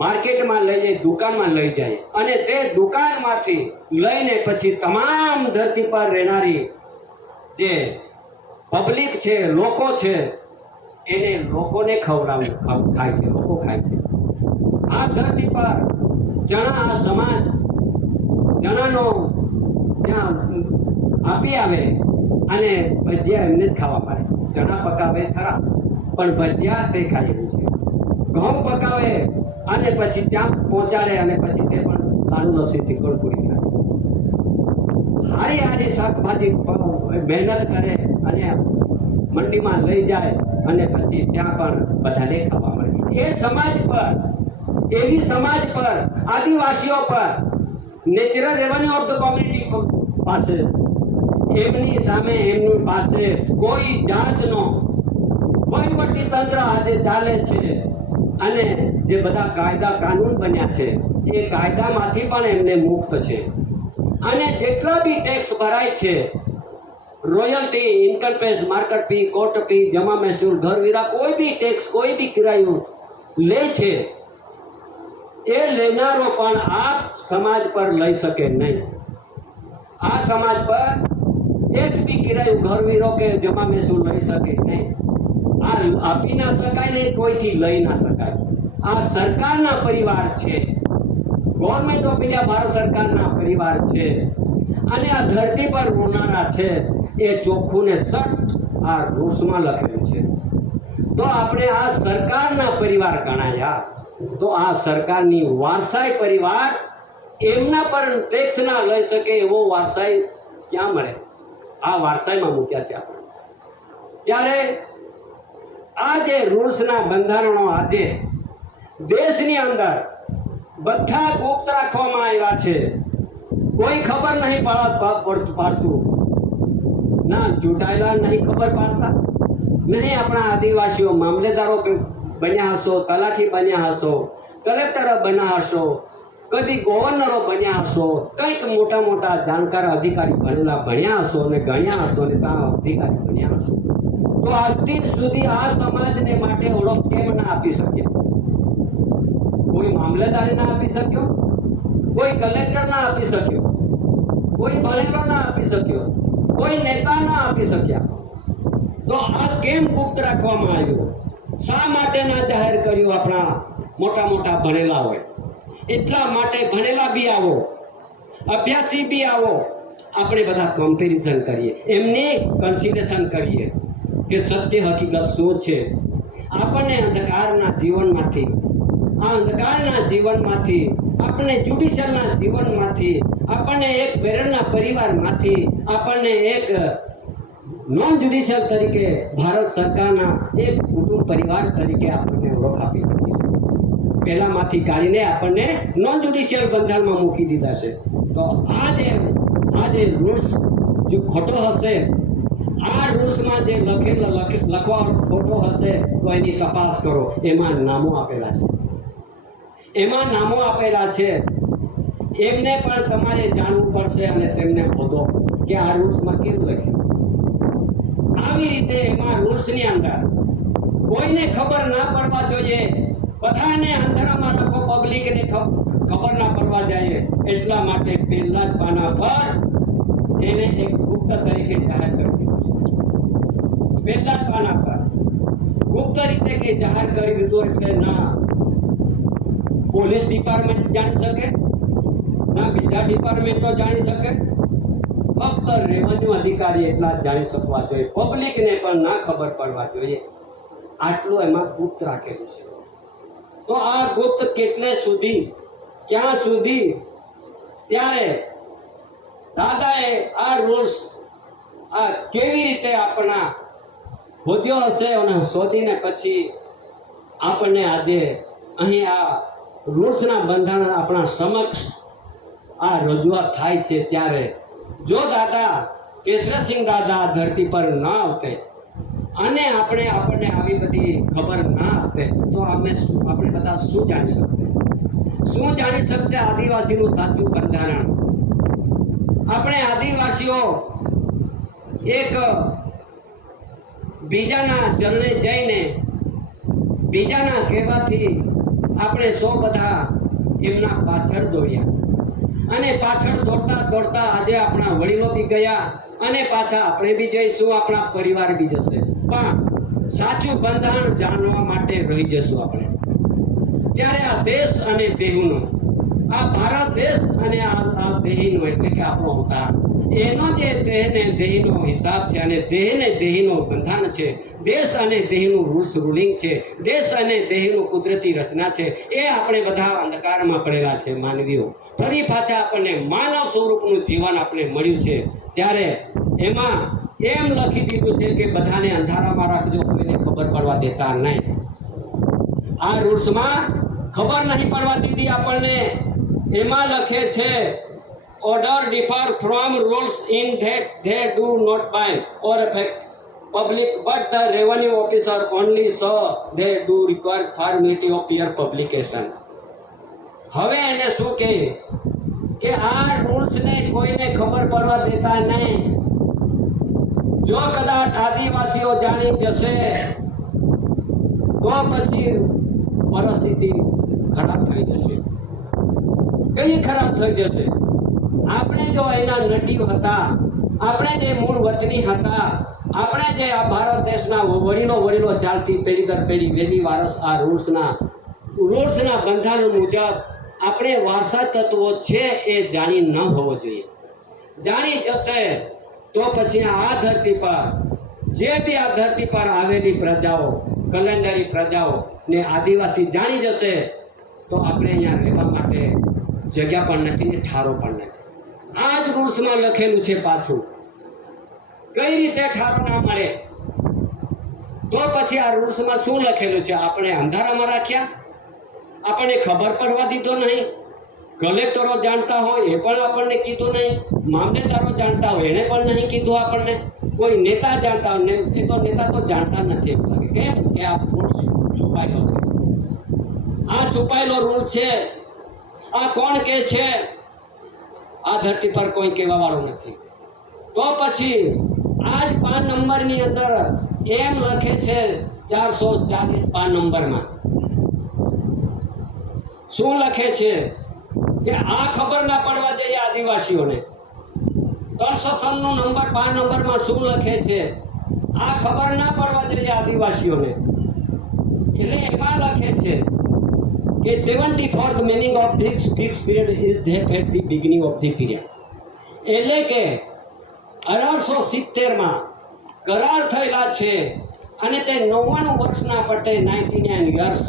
માર્કેટમાં લઈ જઈએ, દુકાનમાં લઈ જાય, અને તે દુકાનમાંથી લઈને પછી તમામ ધરતી પર રહેનારી જે પબ્લિક છે, લોકો છે, એને લોકોને ખવડાવવું ખાય છે, લોકો ખાય છે. આ ધરતી પર ચણા આ સમાજ ચણાનો ત્યાં આપી આવે અને ભજીયા એમને જ ખાવા પડે. ચણા પકાવે ખરા પણ ભજીયા તે ખાય એવું છે. ઘઉં પકાવે અને પછી ત્યાં પહોંચાડે અને પછી તે પણ લાડુ લસી શીખોડ પૂરી ખાય. હારી શાકભાજી મહેનત કરે અને મંડીમાં લઈ જાય અને પછી ત્યાં પણ બધાને ખાવા મળે. એ સમાજ પર, એવી સમાજ પર, આદિવાસીઓ પર natural revenue of the community પાસે એમની સામે એમની પાસે કોઈ જાતનો વહીવટી તંત્ર આજે ચાલે છે, અને જે બધા કાયદા કાનૂન બન્યા છે એ કાયદામાંથી પણ એમને મુક્ત છે. અને જેટલા બી ટેક્સ ભરાય છે, royalty, income tax, market fee, court fee, જમા મહેસૂલ, ઘર વેરા, કોઈ બી ટેક્સ, કોઈ બી કિરાયું લે છે, એ લેનારો પણ આ સમાજ પર લઈ શકે નહીં. આ સમાજ પર એક બી કિરાયું, ઘર વેરો કે જમા મહેસૂલ લઈ શકે નહીં. આ આપી ના શકાય ને કોઈથી લઈ ના શકાય. આ સરકારના પરિવાર છે, ગવર્મેન્ટ ઓફ ઇન્ડિયા ભારત સરકારના પરિવાર છે, અને આ ધરતી પર રોનારા છે એ ચોખ્ખું ને સટ આ રૂલ્સમાં લખેલું છે. તો આપણે આ સરકારના પરિવાર ગણાયા, તો આ સરકારની વારસાઈ પરિવાર એમના પર ટેક્સ ના લઈ શકે એવો વારસાઈ ક્યાં મળે? આ વારસાઈમાં મૂક્યા છે આપણે. ત્યારે આ જે રૂલ્સના બંધારણો આજે દેશની અંદર બધા ગુપ્ત રાખવામાં આવ્યા છે. કોઈ ખબર નહીં પાડતું, ના ચૂંટાયેલા નહીં ખબર પાડતા, નહીં આપણા આદિવાસીઓ મામલેદારો બન્યા હશો, તલાઠી બન્યા હશો, કલેક્ટર બન્યા હશો, કદી ગવર્નરો બન્યા હશો, કંઈક મોટા મોટા જાણકાર અધિકારી ભણ્યા હશો અને ગણ્યા હશો અને ત્યાં અધિકારી બન્યા હશો, તો આજ દિન સુધી આ સમાજને માટે ઓળખ કેમ ના આપી શક્યા? કોઈ મામલતદાર ના આપી શક્યો, કોઈ કલેક્ટર ના આપી શક્યો, કોઈ ભણેલો ના આપી શક્યો, કોઈ નેતા ના આપી શક્યા. તો આ કેમ ગુપ્ત રાખવામાં આવ્યું? શા માટે ના જાહેર કર્યું? આપણા મોટા મોટા ભણેલા હોય એટલા માટે ભણેલા બી આવો, અભ્યાસી બી આવો, આપણે બધા કમ્પેરિઝન કરીએ, એમની કન્સિડરેશન કરીએ કે સત્ય હકીકત શું છે. આપણને અંધકારના જીવનમાંથી, આ અંધકારના જીવનમાંથી, આપણને જ્યુડિશિયલના જીવનમાંથી, આપણને એક બેરણના પરિવારમાંથી, આપણને એક નોન જ્યુડિશિયલ તરીકે ભારત સરકારના એક કુટુંબ પરિવાર તરીકે આપણને ઓળખ આપી દીધી. પહેલામાંથી કાઢીને આપણને નોન જ્યુડિશિયલ બંધારણમાં મૂકી દીધા છે. તો આ જે રૂલ્સ જો ખોટો હશે, આ રૂલ્સમાં જે લખવાનો ખોટો હશે તો એની તપાસ કરો. એમાં નામો આપેલા છે, એમાં નામો આપેલા છે. એમને પણ તમારે જાણવું પડશે અને તેમને શોધો કે આ રૂલ્સમાં કેમ લખ્યું. આવી રીતે એમાં રૂલ્સની અંદર કોઈને ખબર ના પડવા જોઈએ, બધાને અંધારામાં લખો, પબ્લિકને ખબર ના પડવા જાય, એટલા માટે પહેલા જ પાના પર એને એક ગુપ્ત તરીકે જાહેર કરી દીધું છે. પહેલા જ પાના પર ગુપ્ત રીતે કે જાહેર કરી દીધું એટલે ના પોલીસ ડિપાર્ટમેન્ટ જાણી શકે, ના બીજા ડિપાર્ટમેન્ટો જાણી શકે, ફક્ત રેવન્યુ અધિકારી એટલા જ જાણી શકવા જોઈએ, પબ્લિકને પણ ના ખબર પડવા જોઈએ. આટલું એમાં ગુપ્ત રાખેલું છે. તો આ ગુપ્ત કેટલે સુધી, ક્યાં સુધી? ત્યારે દાદાએ આ રૂલ્સ આ કેવી રીતે આપણા શોધ્યો હશે અને શોધીને પછી આપણને આજે અહીં આ રૂલ્સના બંધારણ આપણા સમક્ષ આ રજૂઆત થાય છે. ત્યારે જો દાદા કેશરસિંહ દાદા આ ધરતી પર ન આવતે અને આપણને આવી બધી ખબર ના આપે તો આપણે બધા શું જાણી શકતે આદિવાસીનું સાચું બંધારણ? આપણે આદિવાસીઓ એક બીજાના ચરણે જઈને બીજાના કહેવાથી આપણે સૌ બધા એમના પાછળ દોડ્યા અને પાછળ દોડતા દોડતા આજે આપણા વડીલો બી ગયા અને પાછા આપણે બી જઈશું, આપણા પરિવાર બી જશે, પણ સાચું બંધારણ જાણવા માટે રહી જશું આપણે. ત્યારે આ દેશ અને દેહનો, આ ભારત દેશ અને આ દેહીનો એટલે કે આપણો અવતાર, એનો જે દેહ ને દેહીનો હિસાબ છે અને દેહ ને દેહીનો બંધારણ છે, દેશ અને દેહનું રૂલ્સ રૂલિંગ છે, દેશ અને દેહનું કુદરતી રચના છે, એ આપણે બધા અંધકારમાં પડેલા છે માનવીઓ. ફરી પાછા આપણને માનવ સ્વરૂપનું જીવન આપણે મળ્યું છે. ત્યારે એમાં એમ લખી દીધું છે કે બધાને અંધારામાં રાખજો, કોઈને ખબર પડવા દેતા નહીં. આ રૂલ્સમાં ખબર નહીં પડવા દીધી આપણને. એમાં લખે છે order differ from rules in that they do not bind or affect public but the revenue officer only so they do require formality of peer publication. હવે એને શું કે આ રૂલ્સને કોઈને ખબર પડવા દેતા નહીં. જો કદાચ આદિવાસીઓ જાણી જશે તો પછી પરિસ્થિતિ ખરાબ થઈ જશે. કઈ ખરાબ થઈ જશે? આપણે જો એના નટીવ હતા, આપણે જે મૂળ વતની હતા, આપણે જે આ ભારત દેશના વડીલો ચાલતી પેઢી દર પેઢી વેલી વારસ આ રૂલ્સના બંધારણ મુજબ આપણે વારસા તત્વો છે એ જાણી ન હોવો જોઈએ. જાણી જશે તો પછી આ ધરતી પર જે બી આ ધરતી પર આવેલી પ્રજાઓ, કલેન્ડરી પ્રજાઓ ને આદિવાસી જાણી જશે તો આપણે અહીંયા રહેવા માટે જગ્યા પણ નથી ને ઠારો પણ નથી. આ જ રૂલ્સમાં લખેલું છે. પાછું કઈ રીતે ઠારો ના મળે? તો પછી આ રૂલ્સમાં શું લખેલું છે? આપણે અંધારામાં રાખ્યા, આપણને ખબર પડવા દીધો નહીં. કલેક્ટરો જાણતા હોય એ પણ આપણને કીધું નહીં, મામલેદારો જાણતા હોય એને પણ નહીં કીધું આપણને, કોઈ નેતા જાણતા હોય એ તો નેતા તો જાણતા નથી. એવું લાગે કેમ કે આ રૂલ્સ છુપાયેલો છે. આ છુપાયેલો રૂલ છે આ કોણ કે છે? આ ધરતી પર કોઈ કહેવા વાળું નથી. તો પછી આજ 5 નંબરની અંદર એમ લખે છે 440 5 નંબરમાં શું લખે છે કે આ ખબર ના પડવા જોઈએ આદિવાસીઓને. 397 નો નંબર 5 નંબરમાં શું લખે છે? આ ખબર ના પડવા જોઈએ આદિવાસીઓને. એટલે એમાં લખે છે કે 74 the meaning of this fixed period is that at the beginning of the period. એટલે કે 1870 કરાર થયેલા છે અને તે 99 વર્ષના પટે 99 years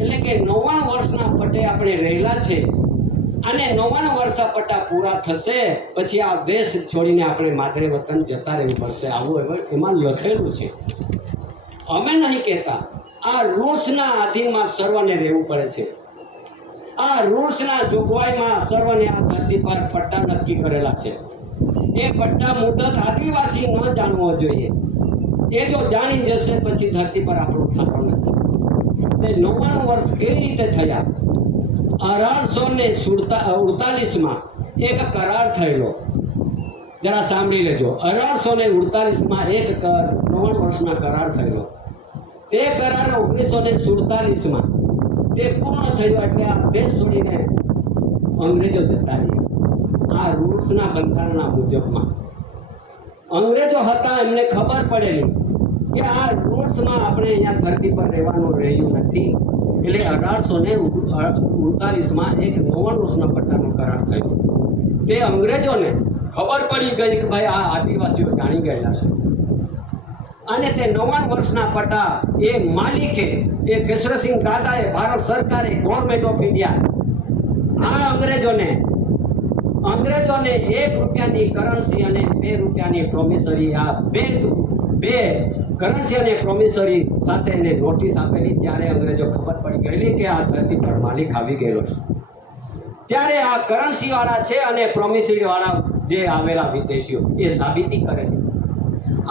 એટલે કે 99 વર્ષના પટે આપણે રહેલા છે અને 99 વર્ષના પટ્ટા પૂરા થશે પછી આ દેશ છોડીને આપણે માતૃ વતન જતા રહેવું પડશે. આવું એમાં લખેલું છે. અમે નહીં કહેતા. આ રૂલ્સના આધીનમાં સર્વને રહેવું પડે છે. આ રૂલ્સના જોગવાઈમાં સર્વને આ ધરતી પર પટ્ટા નક્કી કરેલા છે. એ પટ્ટા મુદત આદિવાસી ન જાણવો જોઈએ. એ જો જાણી જશે પછી ધરતી પર આપણું ઠાકર નથી. 99 વર્ષ કેવી રીતે થયા? 1848 એક કરાર થયેલો. જરા સાંભળી લેજો. 1848 એક 99 વર્ષના કરાર થયેલો. તે કરાર 1947 તે પૂર્ણ થયો એટલે આ દેશ છોડીને અંગ્રેજો જતા રહ્યા. આ રૂલ્સના બંધારણના મુજબમાં અંગ્રેજો હતા, એમને ખબર પડેલી કે આ રૂલ્સમાં આપણે અહીંયા ધરતી પર રહેવાનું રહ્યું નથી. એટલે 1848 એક 99 વર્ષના પટ્ટાનો કરાર થયો. તે અંગ્રેજોને ખબર પડી ગઈ કે ભાઈ આ આદિવાસીઓ જાણી ગયેલા છે અને તે 99 વર્ષના પટ્ટા એ માલિકે એ કેશરસિંહ દાદાએ ભારત સરકારે ગવર્મેન્ટ ઓફ ઇન્ડિયા આ અંગ્રેજોને 1 રૂપિયાની કરન્સી અને 2 રૂપિયાની પ્રોમિસરી આ બે કરન્સી અને પ્રોમિસરી સાથે એને નોટિસ આપેલી. ત્યારે અંગ્રેજો ખબર પડી ગયેલી કે આ ધરતી પર માલિક આવી ગયેલો છે. ત્યારે આ કરન્સી વાળા છે અને પ્રોમિસરી વાળા જે આવેલા વિદેશીઓ એ સાબિતી કરેલી.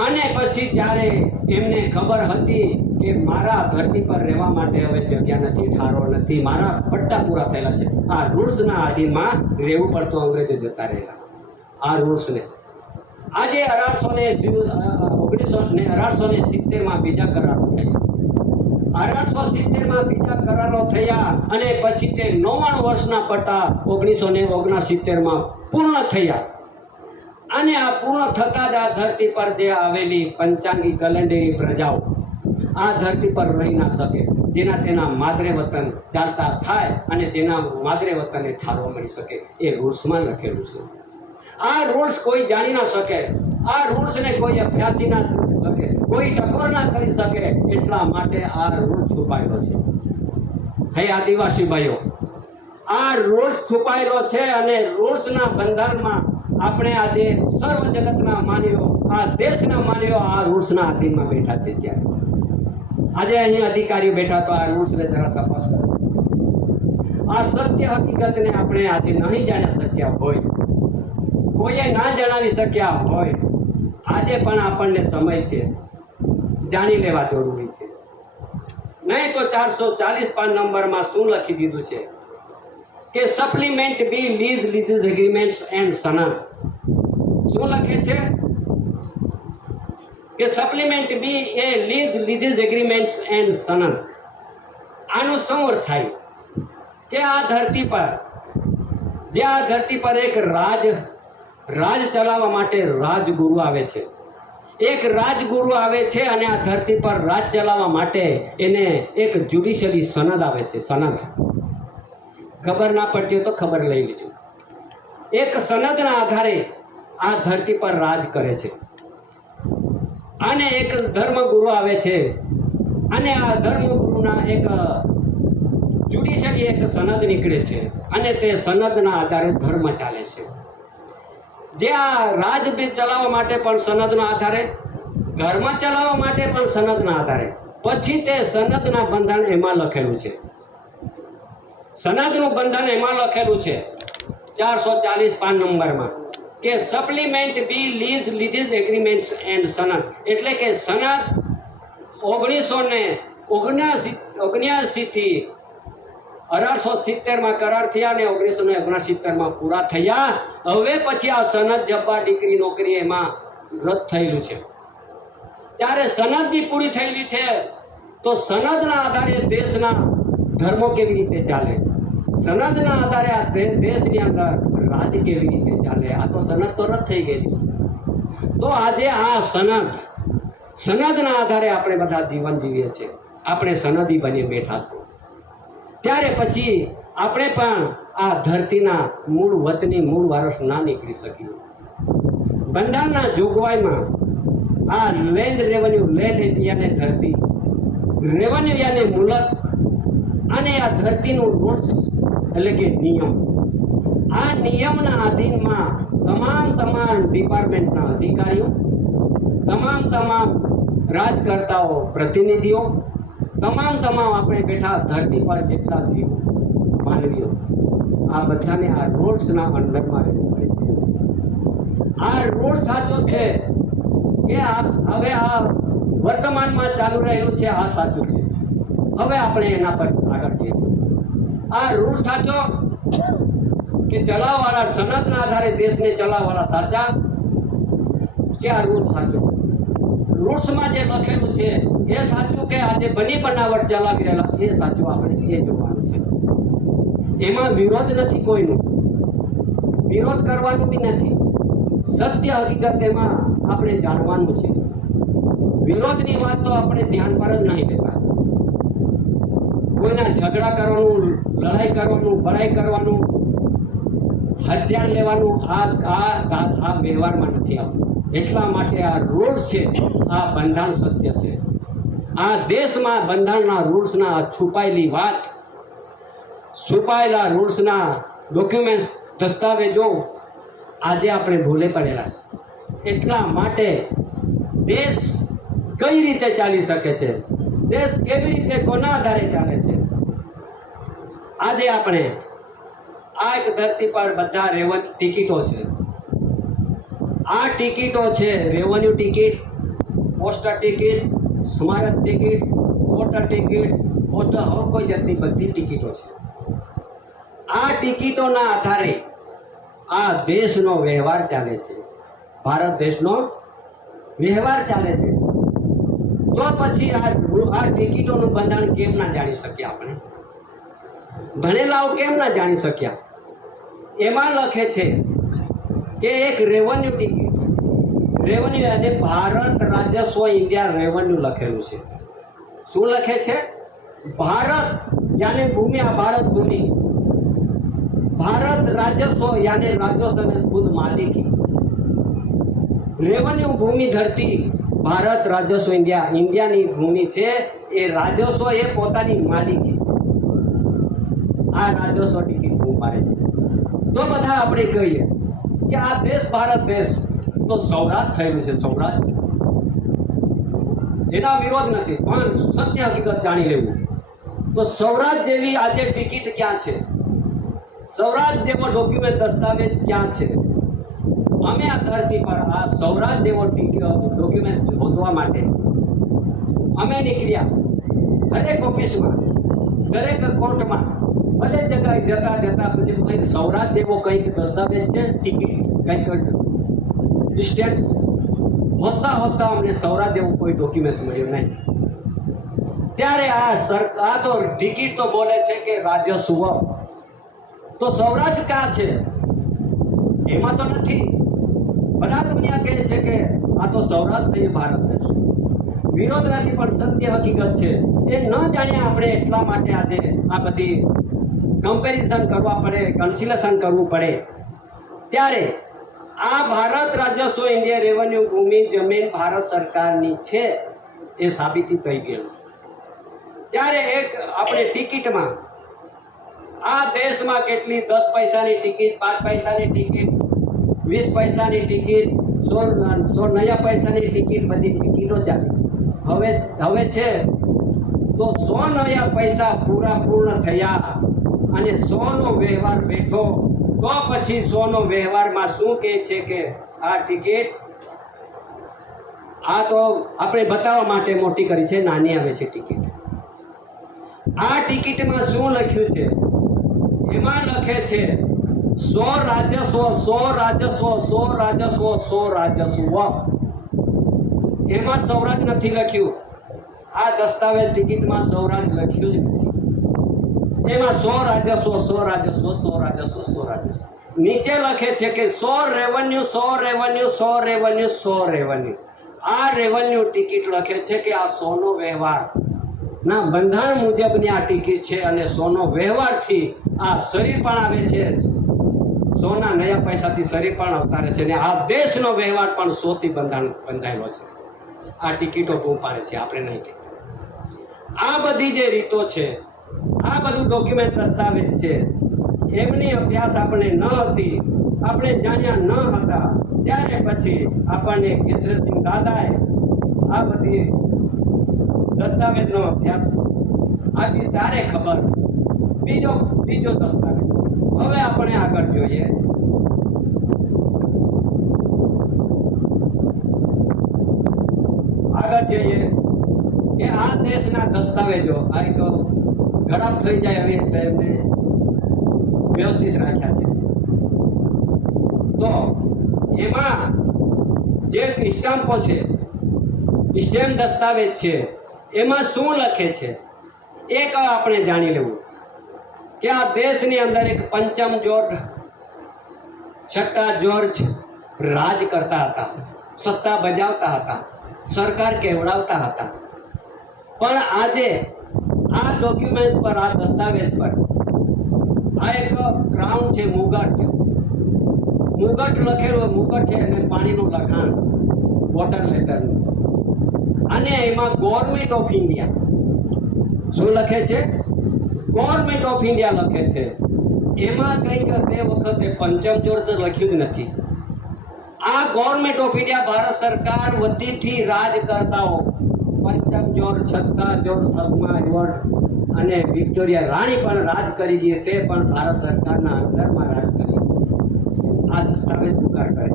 અને પછી ત્યારે એમને ખબર હતી કે મારા ધરતી પર રહેવા માટે હવે જગ્યા નથી, ઠારો નથી, મારા પટ્ટા પૂરા થયેલા છે. આ રૂલ્સના આધીનમાં રહેવું પડતું. અંગ્રેજો જતા રહેલા આ રૂલ્સને. આજે 1870 બીજા કરારો થયા. 1870 બીજા કરારો થયા અને પછી તે 99 વર્ષના પટ્ટા 1969 પૂર્ણ થયા. અને આ પૂર્ણ થતા જ આ ધરતી પર જે આવેલી પંચાંગી કેલેન્ડરી પ્રજાઓ આ ધરતી પર રહી ના શકે. જેના તેના માદરે વતન ચાલતા થાય અને તેના માદરે વતનને ઠારવા મળી શકે. એ રૂલ્સમાં લખેલું છે. આ રૂલ્સ કોઈ જાણી ના શકે. આ રૂલ્સને કોઈ અભ્યાસી ના કરી શકે, કોઈ ટકોર ના કરી શકે. એટલા માટે આ રૂલ્સ છુપાયેલો છે. હે આદિવાસી ભાઈઓ, આ રૂલ્સ છુપાયેલો છે અને રૂલ્સના બંધારણમાં આપણે આજે સર્વ જગતના માનવીઓ, આ દેશના માનવીઓ આ રૂલ્સના આધીનમાં બેઠા છે. ત્યારે આજે અહીં અધિકારીઓ બેઠા તો આ રૂલ્સને જરા તપાસ કરો. આ સત્ય હકીકતને આપણે આજે નહીં જાણી શક્યા હોય, કોઈએ ના જણાવી શક્યા હોય, આજે પણ આપણને સમય છે, જાણી લેવા જરૂરી છે. નહીં તો 440 5 નંબરમાં શું લખી દીધું છે કે supplement B lease lease agreements and sanad. શું લખે છે કે સપ્લિમેન્ટ બી એ lease lease agreements and sanad. આનું શું અર્થ થાય કે આ ધરતી પર એક રાજ ચલાવવા માટે રાજગુરુ આવે છે. એક રાજગુરુ આવે છે અને આ ધરતી પર રાજ ચલાવવા માટે એને એક જ્યુડિશિયલી સનદ આવે છે. સનદ ખબર ના પડતી તો ખબર લઈ લીધું. એક સનદના આધારે આ ધરતી પર રાજ કરે છે. અને એક ધર્મગુરુ આવે છે અને આ ધર્મગુરુના એક જ્યુડિશિયલી એક સનદ નીકળે છે અને તે સનદના આધારે ધર્મ ચાલે છે. જે આ રાજ ચલાવવા માટે પણ સનદના આધારે, ધર્મ ચલાવવા માટે પણ સનદના આધારે. પછી તે સનદના બંધારણ એમાં લખેલું છે. સનદનું બંધારણ એમાં લખેલું છે 440 5 નંબરમાં કે supplement B lease lease agreements and sanad. એટલે કે સનદ 1979 થી 1870 કરાર થયા અને 1969 પૂરા થયા. હવે પછી આ સનદ જબ્બા ડિગ્રી નોકરી એમાં રદ થયેલું છે. ત્યારે સનદની પૂરી થયેલી છે તો સનદના આધારે દેશના ધર્મો કેવી રીતે ચાલે, સનદના આધારે આ દેશની અંદર રાજ કેવી રીતે ચાલે. આ તો સનદ તો રદ થઈ ગયેલી. તો આજે આ સનદના આધારે આપણે બધા જીવન જીવીએ છીએ. આપણે સનદી બની બેઠા છીએ. ત્યારે પછી આપણે પણ આ ધરતીના મૂળ વતની મૂળ વારસ ના નીકળી શકીએ. બંધારણના જોગવાઈમાં આ લેન્ડ રેવન્યુ, લેન્ડ યાને ધરતી, રેવન્યુ યાને મુલક, અને આ ધરતીનું રૂલ્સ એટલે કે નિયમ. આ નિયમના આધીનમાં તમામ ડિપાર્ટમેન્ટના અધિકારીઓ, તમામ રાજકર્તાઓ, પ્રતિનિધિઓ, તમામ આપણે બેઠા ધરતી પર જેટલા જીવો માનવીઓ, આ બધાને આ રૂલ્સના અંડરમાં રહેવું પડે છે. આ રૂલ્સ સાચો છે કે હવે આ વર્તમાનમાં ચાલુ રહેલું છે, આ સાચું છે. હવે આપણે એના પર આગળ જઈએ. આ રૂલ સાચો કે ચલાવવાળા, સનદના આધારે દેશને ચલાવવાળા સાચા કે આ રૂલ સાચો? રૂલ્સમાં જે લખેલું છે એ સાચું કે આજે બની બનાવટ ચલાવી રહેલા એ સાચું? આપણે એ જોવાનું છે. એમાં વિરોધ નથી, કોઈનો વિરોધ કરવાનું બી નથી. સત્ય હકીકત એમાં આપણે જાણવાનું છે. વિરોધની વાત તો આપણે ધ્યાન પર જ નહીં લેતા. કોઈના ઝઘડા કરવાનું, લડાઈ કરવાનું, બડાઈ કરવાનું, હથિયાર લેવાનું આ વ્યવહારમાં નથી આવતું. એટલા માટે આ રૂલ્સ છે, આ બંધારણ સત્ય છે. આ દેશમાં બંધારણના રૂલ્સના છુપાયેલી વાત, છુપાયેલા રૂલ્સના ડોક્યુમેન્ટ્સ, દસ્તાવેજો આજે આપણે ભૂલે પડેલા છે. એટલા માટે દેશ કઈ રીતે ચાલી શકે છે, દેશ કેવી રીતે કોના આધારે ચાલે છે, આજે આપણે આ એક ધરતી પર બધા રેવન્યુ ટિકિટો છે. આ ટિકિટો છે રેવન્યુ ટિકિટ, પોસ્ટલ ટિકિટ, સ્મારક ટિકિટ, વોટર ટિકિટ, પોસ્ટલ, હવે કોઈ જાતની બધી ટિકિટો છે. આ ટિકિટોના આધારે આ દેશનો વ્યવહાર ચાલે છે, ભારત દેશનો વ્યવહાર ચાલે છે. તો પછી આ ટિકિટોનું બંધારણ કેમ ના જાણી શક્યા આપણે? ભણેલાઓ કેમ ના જાણી શક્યા? એમાં લખે છે કે એક રેવન્યુ ટિકિટ, રેવન્યુ અને ભારત રાજસ્વ ઇન્ડિયા રેવન્યુ લખેલું છે. શું લખે છે? ભારત યાને ભૂમિ, આ ભારત ભૂમિ, ભારત રાજસ્વ યાને રાજસ્વ અને ખુદ માલિકી, રેવન્યુ ભૂમિ ધરતી, ભારત રાજસ્વ ઇન્ડિયા, ઇન્ડિયાની ભૂમિ છે એ રાજસ્વ એ પોતાની માલિકી છે. આ રાજસ્વ ટિકિટ હું પાડે છે. તો બધા આપણે કહીએ કે આ દેશ ભારત દેશ, તો સૌરાષ્ટ્ર થયેલું છે. સૌરાષ્ટ્ર એના વિરોધ નથી, પણ સત્ય હકીકત જાણી લેવું. તો સૌરાષ્ટ્ર જેવી આજે ટિકિટ ક્યાં છે? સૌરાષ્ટ્ર જેવો ડોક્યુમેન્ટ, દસ્તાવેજ ક્યાં છે? અમે આ ધરતી પર આ સૌરાષ્ટ્ર જેવો ડોક્યુમેન્ટ શોધવા માટે અમે નીકળ્યા. દરેક ઓફિસમાં, દરેક કોર્ટમાં, બધે જગ્યાએ જતા પછી કંઈક સૌરાષ્ટ્ર જેવો કંઈક દસ્તાવેજ છે, ટિકિટ, કંઈક સ્ટેટ હોતા અમને સૌરાષ્ટ્ર જેવું કોઈ ડોક્યુમેન્ટ મળ્યું નહીં. ત્યારે આ તો ટિકિટ તો બોલે છે કે રાજસ્વ, તો સૌરાષ્ટ્ર ક્યાં છે? એમાં તો નથી. બધા દુનિયા કહે છે કે આ તો સૌરાષ્ટ્ર છે, ભારત દેશ. વિરોધ નથી, પણ સત્ય હકીકત છે. એ ન જાણ્યા આપણે, એટલા માટે આજે આ બધી કમ્પેરિઝન કરવા પડે, કન્સિલેશન કરવું પડે. ત્યારે આ ભારત રાજસ્વ ઇન્ડિયા રેવન્યુ ભૂમિ જમીન ભારત સરકારની છે એ સાબિતી થઈ ગયેલું. ત્યારે એક આપણે ટિકિટમાં આ દેશમાં કેટલી 10 પૈસાની ટિકિટ, 5 પૈસાની ટિકિટ, 20 પૈસાની ટિકિટ, 100 પૈસાની ટિકિટ, બધી ટિકિટો ચાલી. હવે છે તો 100 પૈસા પૂર્ણ થયા અને 100નો વ્યવહાર બેઠો. તો પછી 100નો વ્યવહારમાં શું કહે છે કે આ ટિકિટ, આ તો આપણે બતાવવા માટે મોટી કરી છે, નાની આવે છે ટિકિટ. આ ટિકિટમાં શું લખ્યું છે? એમાં લખે છે 100 રાજસ્વ 100 રાજસ્વ 100 રાજસ્વ 100 રાજસ્વ. એમાં સૌરાષ્ટ્ર નથી લખ્યું. આ દસ્તાવેજ ટિકિટમાં સૌરાષ્ટ્ર લખ્યું જ નથી. એમાં 100 રાજસ્વ 100 રાજસ્વ 100 રાજસ્વ 100 રાજસ્વ. નીચે લખે છે કે 100 રેવન્યુ 100 રેવન્યુ 100 રેવન્યુ 100 રેવન્યુ. આ રેવન્યુ ટિકિટ લખે છે કે આ 100 નો વ્યવહાર ના બંધારણ મુજબની આ ટિકિટ છે અને 100 નો વ્યવહારથી આ શરીર પણ આવે છે. 100 ના નયા પૈસાથી શરીર પણ અવતારે છે અને આ દેશનો વ્યવહાર પણ 100 થી બંધાયેલો છે. આ ટિકિટો બહુ પાડે છે, આપણે નહીં કહેતા. આ બધી જે રીતો છે, આ બધું ડોક્યુમેન્ટ દસ્તાવેજ છે, એમની અભ્યાસ આપણે ન હતી. આપણે જાણ્યા ન હતા ત્યારે પછી આપણને કેસરીસિંહ દાદાએ આ બધી દસ્તાવેજનો અભ્યાસ આપ્યો ત્યારે ખબર. બીજો દસ્તાવેજ હવે આપણે આગળ જોઈએ. કે આ દેશના દસ્તાવેજો આ તો ખરાબ થઈ જાય હવે એટલે એમને વ્યવસ્થિત રાખ્યા છે. તો એમાં જે સ્ટામ્પો છે, સ્ટેમ્પ દસ્તાવેજ છે, એમાં શું લખે છે એક આપણે જાણી લેવું. કે આ દેશની અંદર એક પંચમ જોર્જ છઠ્ઠા જોર્જ રાજ કરતા હતા, સત્તા બજાવતા હતા, સરકાર કેવડાવતા હતા. પણ આજે આ ડોક્યુમેન્ટ પર, આ દસ્તાવેજ પર આ એક ક્રાઉન છે, મુગટ લખેલું. મુગટ છે અને પાણીનું લખાણ વોટર લેટરનું. અને એમાં ગવર્મેન્ટ ઓફ ઇન્ડિયા શું લખે છે? ગવર્મેન્ટ ઓફ ઇન્ડિયા લખે છે. એમાં કંઈક તે વખતે પંચમ જોર્જ લખ્યું જ નથી. આ ગવર્મેન્ટ ઓફ ઇન્ડિયા ભારત સરકાર વતીથી રાજકર્તાઓ પંચમ જોર્જ, છઠ્ઠા જોર્જ, સગમા જોર્જ અને વિક્ટોરિયા રાણી પણ રાજ કરી દે, તે પણ ભારત સરકારના અંદરમાં રાજ કરી આ દસ્તાવેજ પુકાર કરે.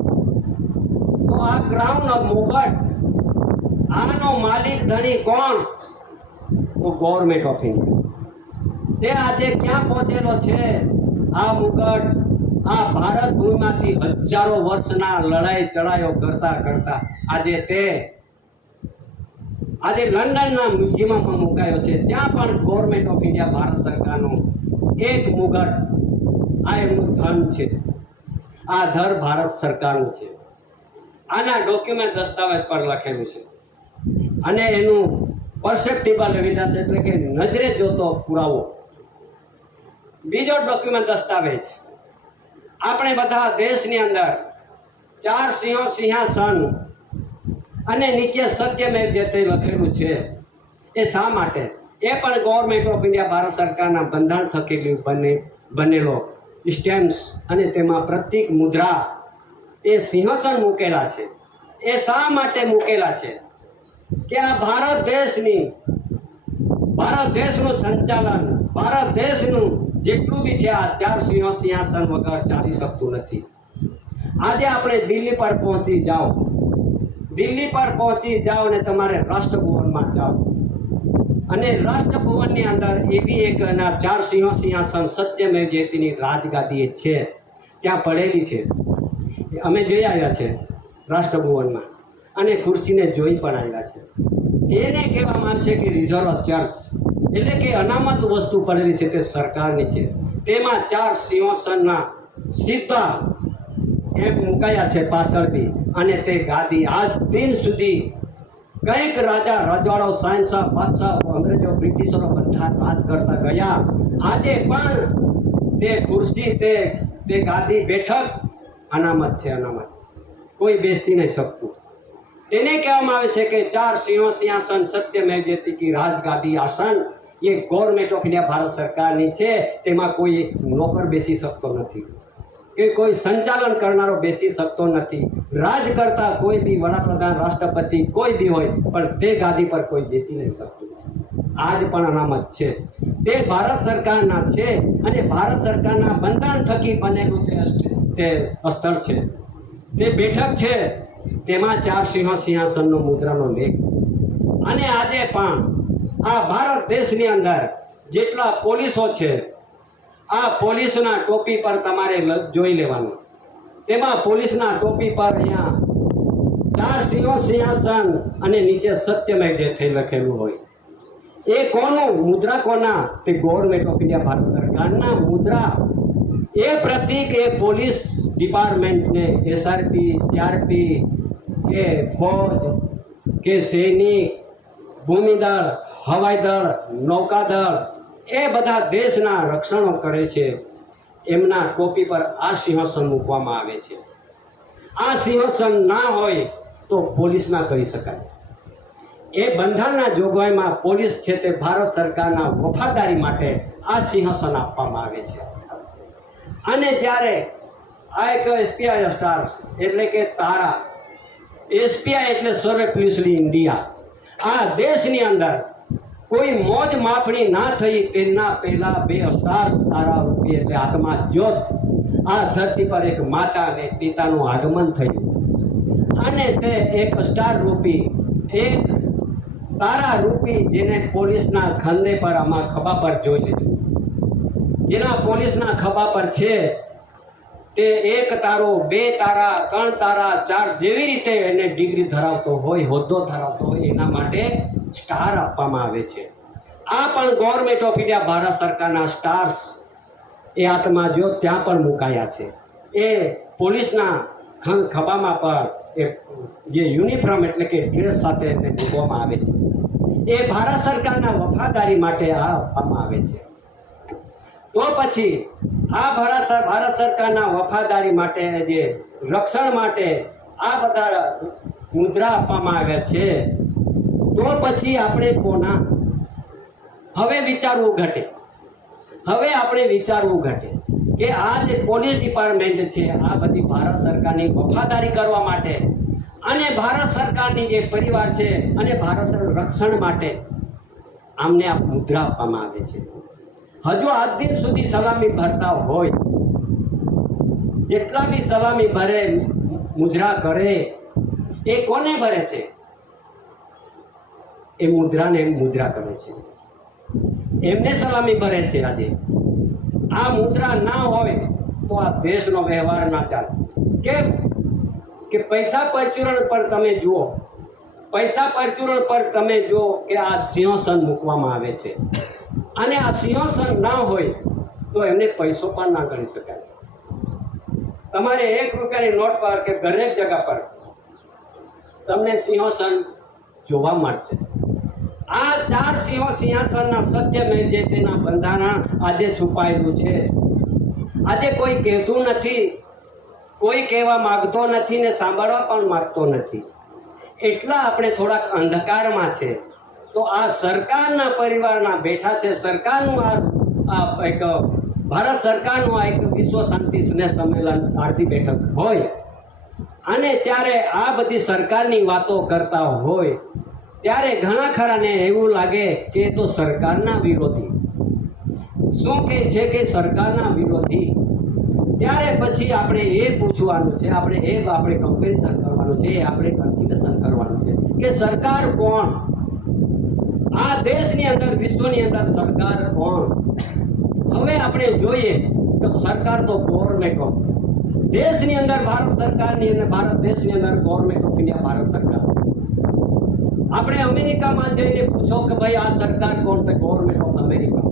તો આ ક્રાઉન ઓફ મુગટ, આનો માલિક ધણી કોણ? તો ગવર્મેન્ટ ઓફ ઇન્ડિયા. તે આજે ક્યાં પહોંચેલો છે? આ મુગટ આ ભારત ભૂમિમાંથી હજારો વર્ષના લડાઈ ચડાઈઓ કરતા આજે લંડનના મ્યુઝિયમમાં મુકાયો છે. ત્યાં પણ ગવર્મેન્ટ ઓફ ઇન્ડિયા ભારત સરકારનું એક મુગટ, આ એમનું ધન છે. આ ધન ભારત સરકારનું છે. આના ડોક્યુમેન્ટ દસ્તાવેજ પર લખેલું છે અને એનું પરસેપ્ટિબલ એવિડન્સ એટલે કે નજરે જોતો પુરાવો. બીજો ડોક્યુમેન્ટ દસ્તાવેજ, આપણે બધા દેશની અંદર 4 સિંહો સિંહાસન અને નીચે સત્યમેવ જયતે લખેલું છે. એ શા માટે? એ પણ ગવર્મેન્ટ ઓફ ઇન્ડિયા ભારત સરકારના બંધારણ થકી બનેલો સ્ટેમ્પ્સ અને તેમાં પ્રતીક મુદ્રા એ સિંહાસન મૂકેલા છે. એ શા માટે મૂકેલા છે? કે આ ભારત દેશનું સંચાલન, ભારત દેશનું જેટલું બી છે આ 4 સિંહાસન વગર ચાલી શકતું નથી. આજે આપણે દિલ્હી પર પહોંચી જાઓ અને તમારે રાષ્ટ્રભવનમાં જાઓ અને રાષ્ટ્રભવનની અંદર એવી એક 4 સિંહાસન સત્યમેવ જયતેની રાજગાદી છે, ત્યાં પડેલી છે. અમે જોઈ આવ્યા છે રાષ્ટ્રભવનમાં અને ખુરશીને જોઈ પણ આવ્યા છે. એને કહેવામાં આવે છે કે રિઝર્વ ચર્ચ, એટલે કે અનામત વસ્તુ પડેલી છે તે સરકારની છે. તેમાં 4 સિંહાસનના સીધા એમ મુકાયા છે પાછળથી અને તે ગાદી આજ દિન સુધી કંઈક રાજા રજવાડો, શહેનશાહ, બાદશાહ, અંગ્રેજો, બ્રિટિશરો બધા રાજ કરતા ગયા. આજે પણ તે ખુરશી, તે ગાદી, બેઠક અનામત છે. અનામત કોઈ બેસતી નહીં શકતું. તેને કહેવામાં આવે છે કે 4 સિંહાસન સત્યમેવ જયતે કી રાજગાદી આસન એ ગવર્મેન્ટ ઓફ ઇન્ડિયા ભારત સરકારની છે. તેમાં કોઈ નોકર બેસી શકતો નથી કે કોઈ સંચાલન કરનારો બેસી શકતો નથી. રાજ કરતા કોઈ બી વડાપ્રધાન, રાષ્ટ્રપતિ કોઈ બી હોય પણ તે ગાદી પર કોઈ બેસી નહીં શકતું. આજ પણ અનામત છે. તે ભારત સરકારના છે અને ભારત સરકારના બંધારણ થકી બનેલું તે સ્થળ છે, તે બેઠક છે. તેમાં 4 સિંહાસનનો મુદ્રાનો લેખ. અને આજે પણ આ ભારત દેશની અંદર જેટલા પોલીસો છે, આ પોલીસના ટોપી પર તમારે જોઈ લેવાનું. તેમાં પોલીસના ટોપી પર અહીંયા 4 સિંહો સિંહાસન અને નીચે સત્યમેવ જયતે લખેલું હોય. એ કોનું મુદ્રા? કોના? તે ગવર્મેન્ટ ઓફ ઇન્ડિયા, ભારત સરકારના મુદ્રા. એ પ્રતીક એ પોલીસ ડિપાર્ટમેન્ટને, એસઆરપી, સીઆરપી કે ફૌજ કે સૈનિક, ભૂમિદળ, હવાઈ દળ, નૌકાદળ, એ બધા દેશના રક્ષણો કરે છે. એમના ટોપી પર આ સિંહાસન મૂકવામાં આવે છે. આ સિંહાસન ના હોય તો પોલીસ ના કરી શકાય. એ બંધારણના જોગવાઈમાં પોલીસ છે તે ભારત સરકારના વફાદારી માટે આ સિંહાસન આપવામાં આવે છે. અને જ્યારે આ એક એસપીઆઈ સ્ટાર્સ એટલે કે તારા, એસપીઆઈ એટલે સર્વે પોલીસલી ઇન્ડિયા, આ દેશની અંદર કોઈ મોજ માફણી ના થઈ તેના પહેલા 2 સ્ટાર્સ તારા રૂપી એટલે આત્મા જ્યોત આ ધરતી પર એક માતા અને પિતાનું આગમન થયું. અને તે એક સ્ટાર રૂપી, એક તારા રૂપી, જેને પોલીસના ખંડે પર આમાં ખભા પર જોઈ લીધું. જેના પોલીસના ખભા પર છે તે 1 તારો, 2 તારા, 3 તારા, 4 જેવી રીતે એને ડિગ્રી ધરાવતો હોય, હોદ્દો ધરાવતો હોય, એના માટે સ્ટાર આપવામાં આવે છે. આ પણ ગવર્મેન્ટ ઓફ ઇન્ડિયા, ભારત સરકારના સ્ટાર્સ એ આત્મા જો ત્યાં પણ મુકાયા છે. એ પોલીસના ખભામાં પર એ જે યુનિફોર્મ એટલે કે ડ્રેસ સાથે એને મૂકવામાં આવે છે. એ ભારત સરકારના વફાદારી માટે આ આપવામાં આવે છે. તો પછી આ ભારત સરકારના વફાદારી માટે, જે રક્ષણ માટે આ બધા મુદ્રા આપવામાં આવ્યા છે. તો પછી આપણે કોના? હવે વિચારવું ઘટે. હવે આપણે વિચારવું ઘટે કે આ જે પોલીસ ડિપાર્ટમેન્ટ છે, આ બધી ભારત સરકારની વફાદારી કરવા માટે અને ભારત સરકારની જે પરિવાર છે અને ભારત રક્ષણ માટે આમને આ મુદ્રા આપવામાં આવે છે. હજુ આજ દિન સુધી સલામી ભરતા હોય, જેટલા બી સલામી ભરે, મુદ્રા કરે, એ કોને ભરે છે? એ મુદ્રાને મુદ્રા કરે છે, એમને સલામી ભરે છે. આજે આ મુદ્રા ના હોય તો આ દેશનો વ્યવહાર ના ચાલે. કેમ કે પૈસા પરચુરણ પર તમે જુઓ, પૈસા પરચુરણ પર તમે જુઓ કે આ સિંહાસન મૂકવામાં આવે છે. અને આ સિંહાસન ના હોય તો એમને પૈસો પણ ના ગણી શકાય. તમારે 1 રૂપિયાની નોટ પર કે દરેક જગ્યા પર તમને સિંહાસન જોવા મળશે. આ 4 સિંહો સિંહાસનના સત્યમેવ જયતેના બંધારણ આજે છુપાયેલું છે. આજે કોઈ કહેતું નથી, કોઈ કહેવા માંગતો નથી ને સાંભળવા પણ માંગતો નથી. એટલા આપણે થોડાક અંધકારમાં છે. તો આ સરકારના પરિવારના બેઠા છે. સરકારનું આ એક ભારત સરકારનું આ એક વિશ્વ શાંતિ સ્નેહ સંમેલન આરતી બેઠક હોય અને ત્યારે આ બધી સરકારની વાતો કરતા હોય ત્યારે ઘણા ખરાને એવું લાગે કે એ તો સરકારના વિરોધી. શું કહે છે કે સરકારના વિરોધી? ત્યારે પછી આપણે એ પૂછવાનું છે, આપણે કમ્પેરિઝન કરવાનું છે, આપણે કન્સિડરેશન કરવાનું છે કે સરકાર કોણ? આ દેશની અંદર, વિશ્વની અંદર સરકાર કોણ? હવે આપણે જોઈએ કે સરકાર તો ગવર્મેન્ટ ઓફ દેશની અંદર, ભારત સરકારની અને ભારત દેશની અંદર ગવર્મેન્ટ ઓફ ઇન્ડિયા, ભારત સરકાર. આપણે અમેરિકામાં જઈને પૂછો કે ભાઈ આ સરકાર કોણ? તો ગવર્મેન્ટ ઓફ અમેરિકા.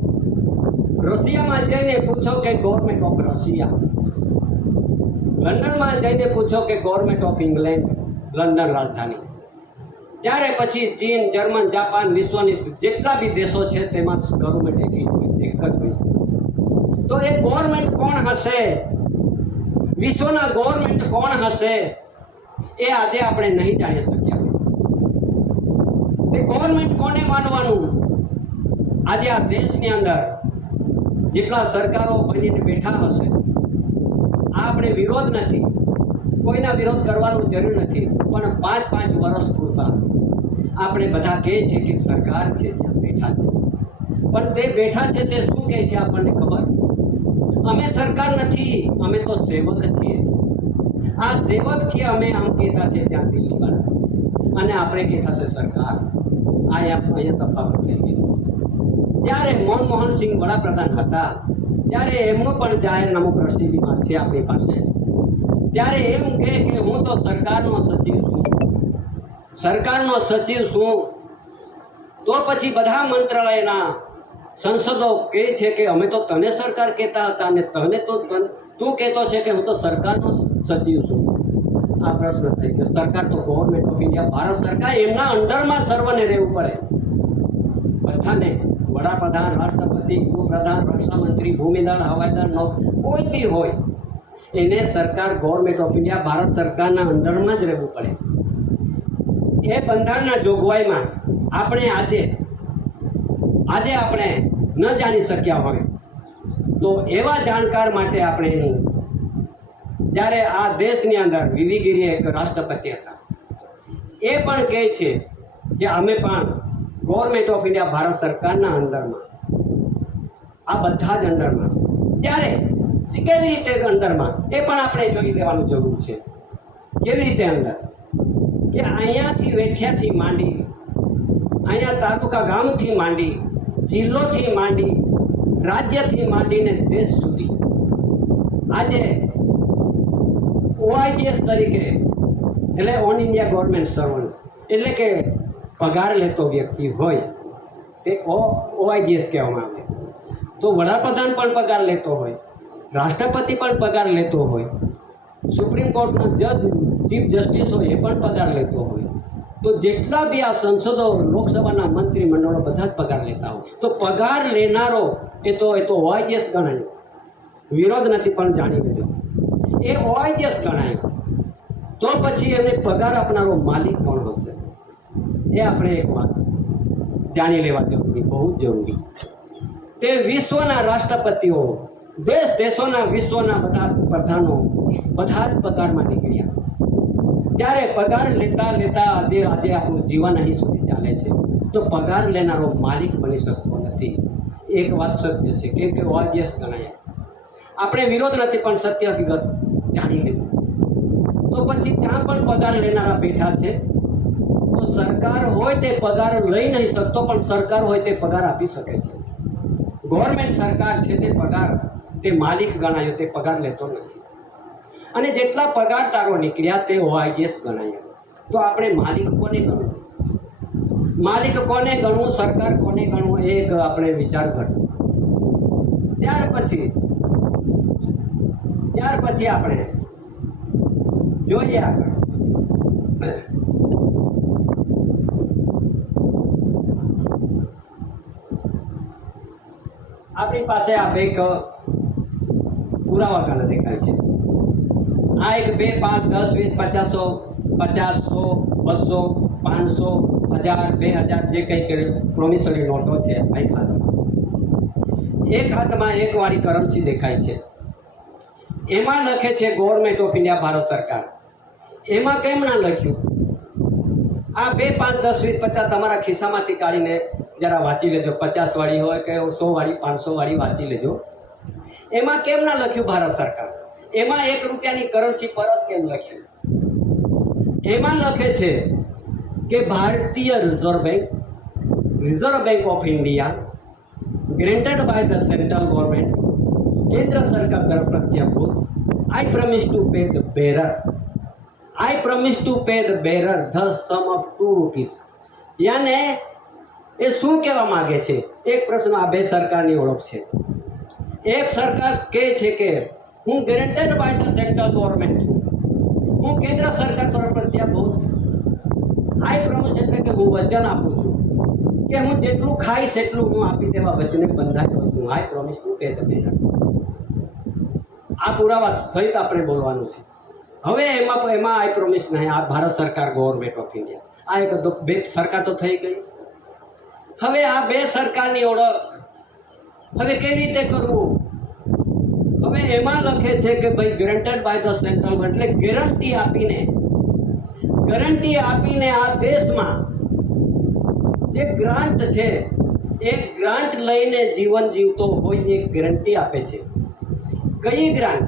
રશિયામાં જઈને પૂછો કે ગવર્મેન્ટ ઓફ રશિયા. લંડનમાં જઈને પૂછો કે ગવર્મેન્ટ ઓફ ઇંગ્લેન્ડ, લંડન રાજધાની. ત્યારે પછી ચીન, જર્મન, જાપાન, વિશ્વની જેટલા બી દેશો છે તેમાં ગવર્મેન્ટ એક જ હોય છે. તો એ ગવર્મેન્ટ કોણ હશે? વિશ્વના ગવર્મેન્ટ કોણ હશે? એ આજે આપણે નહીં જાણી શક્યા. એ ગવર્મેન્ટ કોને માનવાનું? આજે આ દેશની અંદર જેટલા સરકારો બનીને બેઠા હશે, આપણે વિરોધ નથી, કોઈના વિરોધ કરવાનું જરૂર નથી, પણ 5-5 વર્ષ પૂરતા આપણે બધા કહે છે કે સરકાર છે ત્યાં બેઠા છે, પણ તે બેઠા છે તે શું કહે છે આપણને ખબર? અમે સરકાર નથી, અમે તો સેવક છીએ. આ સેવક છીએ અમે, આમ કહેતા છે ત્યાં દિલ્હીવાળા, અને આપણે કહેતા છે સરકાર. અહીંયા તફાવત થઈ ગયો. ત્યારે મનમોહન સિંહ વડાપ્રધાન હતા ત્યારે એમનું પણ જાહેરનામું પ્રસિદ્ધિમાં છે આપણી પાસે. ત્યારે એમ કહે કે હું તો સરકારનો સચિવ છું. સરકારનો સચિવ છું તો પછી બધા મંત્રાલયના સંસદો કહે છે કે અમે તો તને સરકાર કહેતા હતા અને તને તો તું કહેતો છે કે હું તો સરકારનો સચિવ છું. આ પ્રશ્ન થઈ ગયો. સરકાર તો ગવર્મેન્ટ ઓફ ઇન્ડિયા, ભારત સરકાર, એમના અંડરમાં સર્વને રહેવું પડે. બધાને, વડાપ્રધાન, રાષ્ટ્રપતિ, ગૃહપ્રધાન, રક્ષામંત્રી, ભૂમિદળ, હવાઈદળ, કોઈ બી હોય, એને સરકાર ગવર્મેન્ટ ઓફ ઇન્ડિયા, ભારત સરકારના અંડરમાં જ રહેવું પડે. એ બંધારણના જોગવાઈમાં આપણે આજે આપણે ન જાણી શક્યા હોય તો એવા જાણકાર માટે આપણે જ્યારે આ દેશની અંદર વિવિગીરી એક રાષ્ટ્રપતિ હતા, એ પણ કહે છે કે અમે પણ ગવર્મેન્ટ ઓફ ઇન્ડિયા, ભારત સરકારના અંડરમાં, આ બધા જ અંડરમાં. ત્યારે કેવી રીતે અંડરમાં એ પણ આપણે જોઈ લેવાનું જરૂર છે. કેવી રીતે અંદર કે અહીંયાથી વેઠિયાથી માંડી, અહીંયા તાલુકા ગામથી માંડી, જિલ્લોથી માંડી, રાજ્યથી માંડીને દેશ સુધી આજે OIGS તરીકે, એટલે ઓન ઇન્ડિયા ગવર્મેન્ટ સર્વન્ટ, એટલે કે પગાર લેતો વ્યક્તિ હોય તે OIGS કહેવામાં આવે. તો વડાપ્રધાન પણ પગાર લેતો હોય, રાષ્ટ્રપતિ પણ પગાર લેતો હોય, સુપ્રીમ કોર્ટનો જજ, ચીફ જસ્ટિસ હોય એ પણ પગાર લેતો હોય, તો જેટલા બી આ સંસદો, લોકસભાના મંત્રીમંડળો બધા જ પગાર લેતા હોય. તો પગાર લેનારો એ તો OIGS ગણાય. વિરોધ નથી પણ જાણી લેજો, એ OIGS ગણાય. તો પછી એને પગાર આપનારો માલિક કોણ હશે એ આપણે એક વાત જાણી લેવા જરૂરી, બહુ જ જરૂરી. તે વિશ્વના રાષ્ટ્રપતિઓ, દેશોના, વિશ્વના બધા પ્રધાનો બધા જ પગારમાં નીકળ્યા. ત્યારે પગાર લેતા લેતા આજે આપણું જીવન અહીં સુધી ચાલે છે. તો પગાર લેનારો માલિક બની શકતો નથી. એક વાત સત્ય છે, કેમ કે OIGS ગણાય. આપણે વિરોધ નથી પણ સત્ય હકીકત જાણી લીધું. તો પછી ત્યાં પણ પગાર લેનારા બેઠા છે. તો સરકાર હોય તે પગાર લઈ નહીં શકતો, પણ સરકાર હોય તે પગાર આપી શકે છે. ગવર્મેન્ટ સરકાર છે તે પગાર, તે માલિક ગણાયો, તે પગાર લેતો નથી. અને જેટલા પગારદારો નીકળ્યા તે OIGS ગણાય. તો આપણે માલિક કોને ગણવું? માલિક કોને ગણવું, સરકાર કોને ગણવું, એ એક આપણે વિચાર કરવો. ત્યાર પછી આપણે જોઈએ આગળ. આપણી પાસે આ બે પુરાવા કાને દેખાય છે. આ એક 2, 5, 10, 20, 50, 100, 200, 500, 1000, 2000 જે કંઈ પ્રોમિસરી નોટો છે એક હાથમાં એક વાળી કરન્સી દેખાય છે. એમાં લખે છે ગવર્મેન્ટ ઓફ ઇન્ડિયા, ભારત સરકાર. એમાં કેમ ના લખ્યું? આ 2, 5, 10, 20, 50 તમારા ખિસ્સામાંથી કાઢીને જરા વાંચી લેજો. 50 વાળી હોય કે 100 વાળી, 500 વાળી વાંચી લેજો. એમાં કેમ ના લખ્યું ભારત સરકાર? એમાં 1 રૂપિયાની કરન્સી પરત કેમ લખ્યું? એમાં લખે છે કે ભારતીય reserve bank of India granted by the central government, કેન્દ્ર સરકાર દ્વારા પ્રત્યાભૂત. I promise to pay the bearer the sum of 2 rupees. યાને એ શું કહેવા માંગે છે? એક પ્રશ્ન. આ બે સરકારની ઓળખ છે. એક સરકાર કહે છે કે હું ગ્રેન્ટેડ બાય ધ સેન્ટ્રલ ગવર્મેન્ટ છું, હું કેન્દ્ર સરકાર દ્વારા પ્રત્યાભૂત. આઈ પ્રોમિસ એટલે કે હું વચન આપું છું કે હું જેટલું ખાઈશ એટલું હું આપી દેવા વચને બંધાયો છું. આઈ promise to pay the bearer. આ પુરાવા સહિત આપણે બોલવાનું છે. હવે એમાં આઈ પ્રોમિસ નહીં. આ ભારત સરકાર, ગવર્મેન્ટ ઓફ ઇન્ડિયા, આ એક બે સરકાર તો થઈ ગઈ. હવે આ બે સરકારની ઓળખ હવે કેવી રીતે કરવું? હવે એમાં લખે છે કે ભાઈ ગ્રેન્ટેડ બાય ધ સેન્ટ્રલ ગવર્મેન્ટ, એટલે ગેરંટી આપીને આ દેશમાં જે ગ્રાન્ટ છે એ ગ્રાન્ટ લઈને જીવન જીવતો હોય એ ગેરંટી આપે છે. કઈ ગ્રાન્ટ?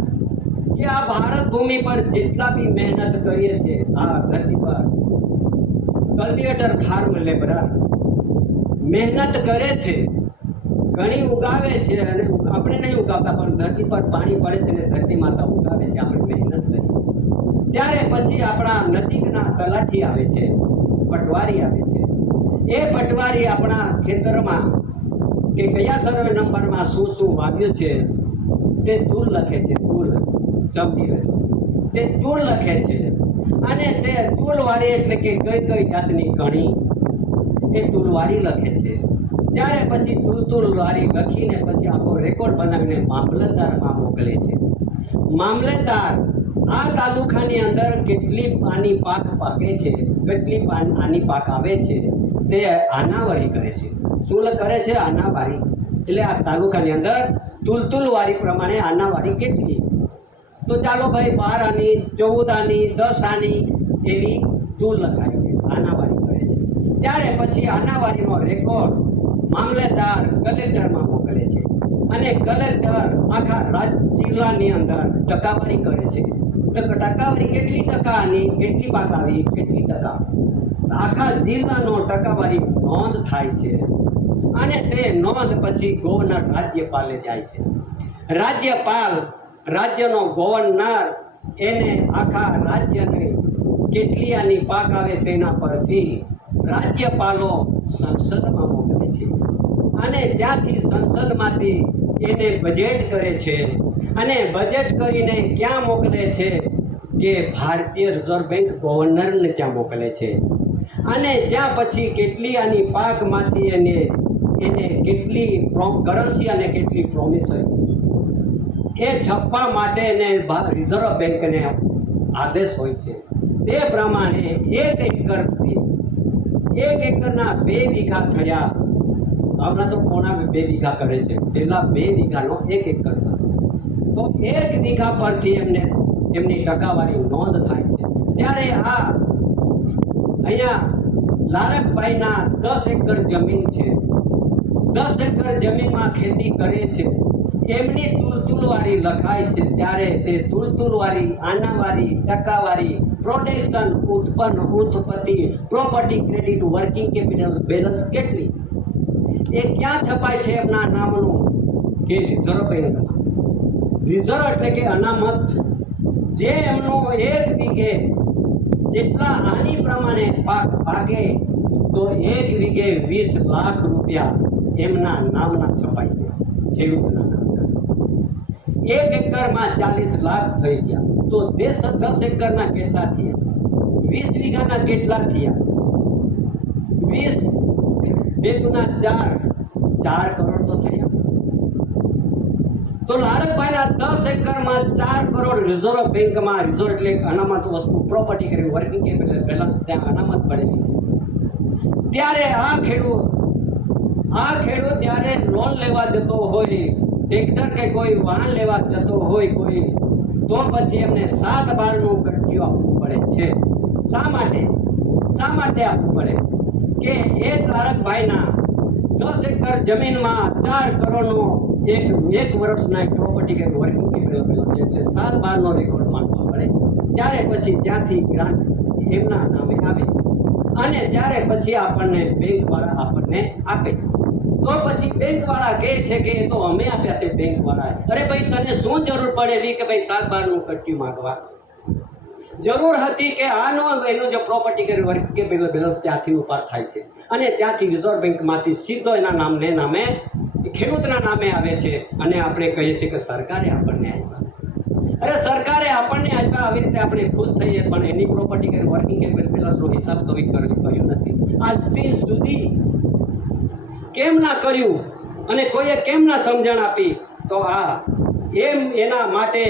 કે આ ભારત ભૂમિ પર જેટલા બી મહેનત કરીએ છીએ, આ ધરતી પર કલ્ટિવેટર, ફાર્મ લેબરર મહેનત કરે છે ઘણી ઉગાવે છે અને આપણે નહીં ઉગાવતા, પણ ધરતી પર પાણી પડે છે અને ધરતી માતા ઉગાવે છે, આપણે મહેનત કરી. ત્યારે પછી આપણા નજીકના તલાઠી આવે છે, પટવારી આવે છે. એ પટવારી આપણા ખેતરમાં કે કયા સર્વે નંબરમાં શું શું વાવ્યું છે તે તૂલ લખે છે. તૂલ સમજી લેજો, તે તૂલ લખે છે. અને તે તૂલવારી એટલે કે કઈ કઈ જાતની કણી એ તૂલવારી લખે છે. ત્યારે પછી તૂલવારી લખીને પછી આખો રેકોર્ડ બનાવીને મામલતદારમાં મોકલે છે. મામલતદાર આ તાલુકાની અંદર કેટલી આની પાક પાકે છે, કેટલી આની પાક આવે છે તે આનાવારી કરે છે. શું કરે છે? આનાવારી. એટલે આ તાલુકાની અંદર તુલતુલવારી પ્રમાણે આનાવારી કેટલી, તો ચાલો ભાઈ 12 આની, 14 આની, 10 આની એવી તૂલ લખાય છે, આનાવારી કરે છે. ત્યારે પછી આનાવારીનો રેકોર્ડ મામલતદાર કલેક્ટરમાં મોકલે છે અને કલેક્ટર આખા જિલ્લાની અંદર ટકાવારી કરે છે. ટકાવારી કેટલી ટકાની, કેટલી પાક આવી, કેટલી ટકા, આખા જિલ્લાનો ટકાવારી નોંધ થાય છે. અને તે નોંધ પછી ગવર્નર રાજ્યપાલે જાય છે. રાજ્યપાલ, રાજ્યનો ગવર્નર, એને આખા રાજ્યને કેટલી આની પાક આવે તેના પરથી રાજ્યપાલો સંસદમાં મોકલે છે. અને ત્યાંથી સંસદમાંથી એને બજેટ કરે છે. અને બજેટ કરીને ક્યાં મોકલે છે કે ભારતીય રિઝર્વ બેંક ગવર્નરને ત્યાં મોકલે છે. અને ત્યાં પછી કેટલી આની પાકમાંથી એને કેટલી કરન્સી અને કેટલી પ્રોમિસરી એ છપ્પા માટે એને રિઝર્વ બેંકને આદેશ હોય છે. તે પ્રમાણે 1 એકરના 2 વીઘા થયા. હમણાં તો પોણા 2 વીઘા કરે છે, પહેલા 2 વીઘાનો 1 એકર. તો 1 વીઘા પરથી એમની ટકાવારી નોંધ થાય છે. ત્યારે અહીંયા લાલકભાઈના 10 એકર જમીન છે. 10 એકર જમીનમાં ખેતી કરે છે. એમની તુલતુલવારી લખાય છે. ત્યારે તે તુલતુલવારી, આનાવારી, ટકાવારી, પ્રોટેક્શન, ઉત્પત્તિ, property credit, working capital, balance કેટલી એ ક્યાં છપાય છે એમના નામનું કે રિઝર્વ બેંકમાં. રિઝર્વ એટલે કે અનામત. જે એમનો 1 વીઘે જેટલા આની પ્રમાણે પાક પાકે તો 1 વીઘે 20 લાખ રૂપિયા એમના નામના છપાય છે, ખેડૂતના નામના. 1 એકરમાં 40 લાખ થઈ ગયા. તો 10 એકરના કેટલા થયા? 20 વીઘાના કેટલા થયા? 20 2 ગુના 4 કરોડ તો થયા. તો લાલકભાઈના 10 એકરમાં 4 કરોડ રિઝર્વ બેંકમાં, રિઝર્વ એટલે અનામત વસ્તુ, પ્રોપર્ટી કરી, વર્કિંગ કેપિટલ, બેલેન્સ ત્યાં અનામત પડેલી છે. ત્યારે આ ખેડૂત જ્યારે લોન લેવા જતો હોય, ટ્રેક્ટર કે કોઈ વાહન લેવા જતો હોય કોઈ, તો પછી એમને 7/12નું કટ્યું આપવું પડે છે. શા માટે આપવું પડે કે એક લાલકભાઈના 10 એકર જમીનમાં 4 કરોડનો એક વર્ષના પ્રોપર્ટી કે વર્કિંગ કેપિટલ એટલે 7/12નો રેકોર્ડ માંગવા પડે. ત્યારે પછી ત્યાંથી ગ્રાન્ટ એમના નામે આવે અને ત્યારે પછી આપણને બેંકવાળા આપણને આપે. તો પછી બેંકવાળા કહે છે કે એ તો અમે આપ્યા છે બેંકવાળા. અરે ભાઈ, તને શું જરૂર પડેલી કે ભાઈ 7/12નું કટ્યું માંગવા? જરૂર હતી કે એનું જે પ્રોપર્ટી કે વર્કિંગ કેપિટલ બેલેન્સ ત્યાંથી ઉપાર થાય છે અને ત્યાંથી રિઝર્વ બેંકમાંથી સીધો એના નામે ખેડૂતના નામે આવે છે. અને આપણે કહીએ છીએ કે સરકારે આપણને આપ્યા. અરે સરકારે આપણને આપ્યા, આવી રીતે આપણે ખુશ થઈએ, પણ એની પ્રોપર્ટી કે વર્કિંગ કેપિટલ બેલેન્સનો હિસાબ કभी કર્યો નથી. આજ દિન સુધી કેમ ના કર્યું અને કોઈએ કેમ ના સમજણ આપી? તો એના માટે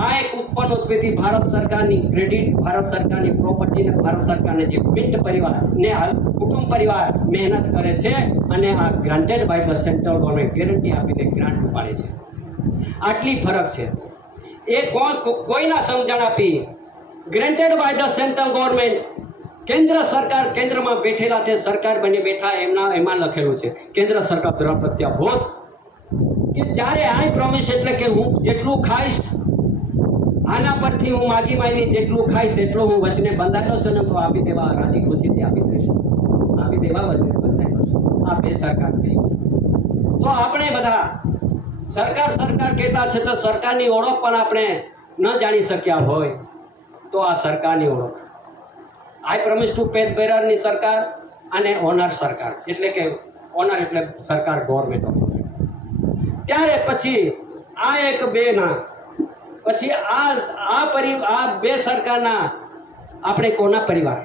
આ એક ઉત્પત્તિ ભારત સરકારની ક્રેડિટ, ભારત સરકારની પ્રોપર્ટી ને ભારત સરકારને જે મિન્ટ પરિવાર ને કુટુંબ પરિવાર મહેનત કરે છે અને આ granted by the central government guarantee આપીને ગ્રાન્ટ પાડે છે. આટલી ફરક છે. એ કોઈના સમજણ આપી? Granted by the central government, કેન્દ્ર સરકાર, કેન્દ્રમાં બેઠેલા છે, સરકાર બની બેઠા, એમાં લખેલું છે કેન્દ્ર સરકાર દ્વારા પ્રત્યાભૂત કે જ્યારે આઈ પ્રોમિસ એટલે કે હું જેટલું ખાઈશ આના પરથી હું માગી જેટલું ખાઈશ તેટલું હું વચને બંધાયેલો છે ને તો આપી દેવા રાજી ખુશીથી આપી દઈશું, આપી દેવા વચને બંધાયેલો છે. આ બે સરકાર થઈ. તો આપણે બધા સરકાર સરકાર કહેતા છે તો સરકારની ઓળખ પણ આપણે ન જાણી શક્યા હોય તો આ સરકારની ઓળખ આઈ પ્રોમિસ ટુ પે બેરરની સરકાર અને ઓનર સરકાર, એટલે કે ઓનર એટલે સરકાર, ગવર્મેન્ટ ઓફ ઇન્ડિયા. ત્યારે પછી આ એક બે ના પછી આ બે સરકારના આપણે કોના પરિવાર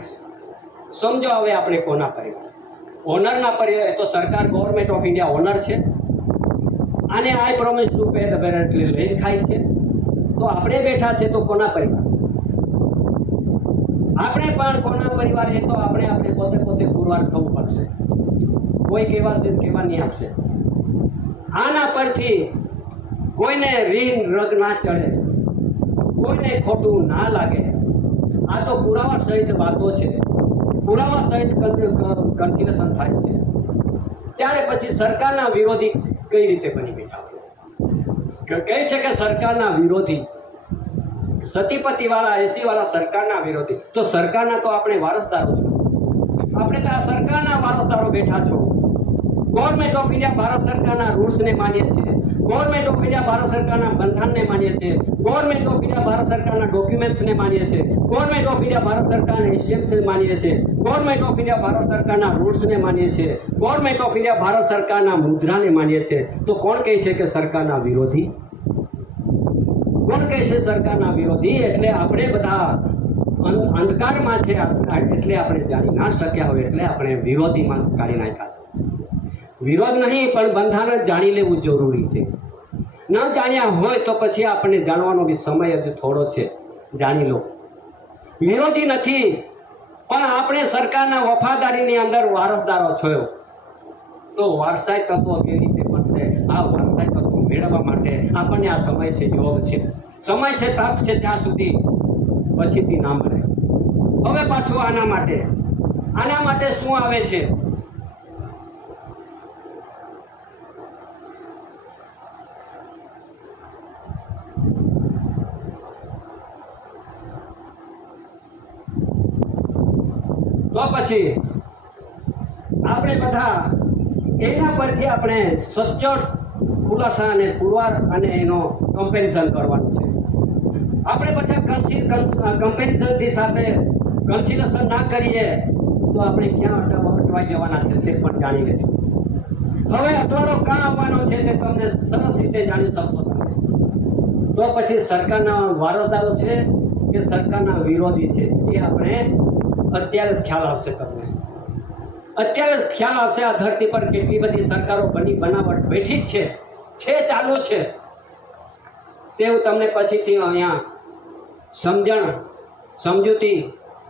સમજો. હવે આપણે કોના પરિવાર? ઓનરના પરિવાર. તો સરકાર ગવર્મેન્ટ ઓફ ઇન્ડિયા ઓનર છે અને આઈ promise to pay the bearer એટલે લઈને ખાય છે. તો આપણે બેઠા છે તો કોના પરિવાર? આપણે પણ કોના પરિવાર? એ તો આપણે પોતે પુરવાર થવું પડશે. કોઈ કેવા છે કેવા નહીં આપશે. આના પરથી કોઈને રીન રગ ના ચડે, કોઈને ખોટું ના લાગે. આ તો પુરાવા સહિત વાતો છે, પુરાવા સહિત કન્સિડરેશન થાય છે. ત્યારે પછી સરકારના વિરોધી કઈ રીતે બની બેઠા? કહે છે કે સરકારના વિરોધી, સતીપતિ વાળા, એસી વાળા સરકારના વિરોધી. તો સરકારના તો આપણે વારસદારો છો. આપણે તો આ સરકારના વારસદારો બેઠા છો. ગવર્મેન્ટ ઓફ ઇન્ડિયા ભારત સરકારના રૂલ્સને માનીએ છીએ. ગવર્મેન્ટ ઓફ ઇન્ડિયા ભારત સરકારના બંધારણને માનીએ છીએ. ગવર્મેન્ટ ઓફ ઇન્ડિયા ભારત સરકારના ડોક્યુમેન્ટ્સને માનીએ છીએ. ગવર્મેન્ટ ઓફ ઇન્ડિયા ભારત સરકારના સ્ટેમ્પ્સને માનીએ છીએ. ગવર્મેન્ટ ઓફ ઇન્ડિયા ભારત સરકારના રૂલ્સને માનીએ છીએ. ગવર્મેન્ટ ઓફ ઇન્ડિયા ભારત સરકારના મુદ્રાને માનીએ છીએ. તો કોણ કહે છે કે સરકારના વિરોધી? કોણ કહે છે સરકારના વિરોધી? એટલે આપણે બધા અંધકારમાં છે, એટલે આપણે જાણી ના શક્યા હોય, એટલે આપણે વિરોધીમાં કાઢી નાખ્યા છે. વિરોધ નહીં પણ બંધારણ જાણી લેવું જરૂરી છે. ન જાણ્યા હોય તો પછી આપણને જાણવાનો બી સમય હજુ થોડો છે. જાણી લો. વિરોધી નથી પણ આપણે સરકારના વફાદારીની અંદર વારસદારો છો. તો વારસાઈ તત્વો કેવી રીતે મળશે? આ વારસાઈ તત્વો મેળવવા માટે આપણને આ સમય છે, યોગ છે, સમય છે, તક છે. ત્યાં સુધી પછીથી ના મળે. હવે પાછું આના માટે શું આવે છે? તો પછી આપણે બધા એના પરથી આપણે સચોટ ખુલાસા અને પુરવાર અને એનો કમ્પેરિઝન કરવાનું છે. આપણે પછી કમ્પેરિઝનથી સાથે કન્સિડરેશન ના કરીએ તો આપણે ક્યાં અટવાઈ જવાના છે તે પણ જાણી લેજો. હવે અટવાડો કાં આવવાનો છે તે તમને સરસ રીતે જાણી શકશો. તો પછી સરકારના વારસદારો છે કે સરકારના વિરોધી છે એ આપણે અત્યારે જ ખ્યાલ આવશે. તમને અત્યારે જ ખ્યાલ આવશે. આ ધરતી પર કેટલી બધી સરકારો બનાવટ બેઠી જ છે, ચાલુ છે. તે હું તમને પછીથી અહીંયા સમજૂતી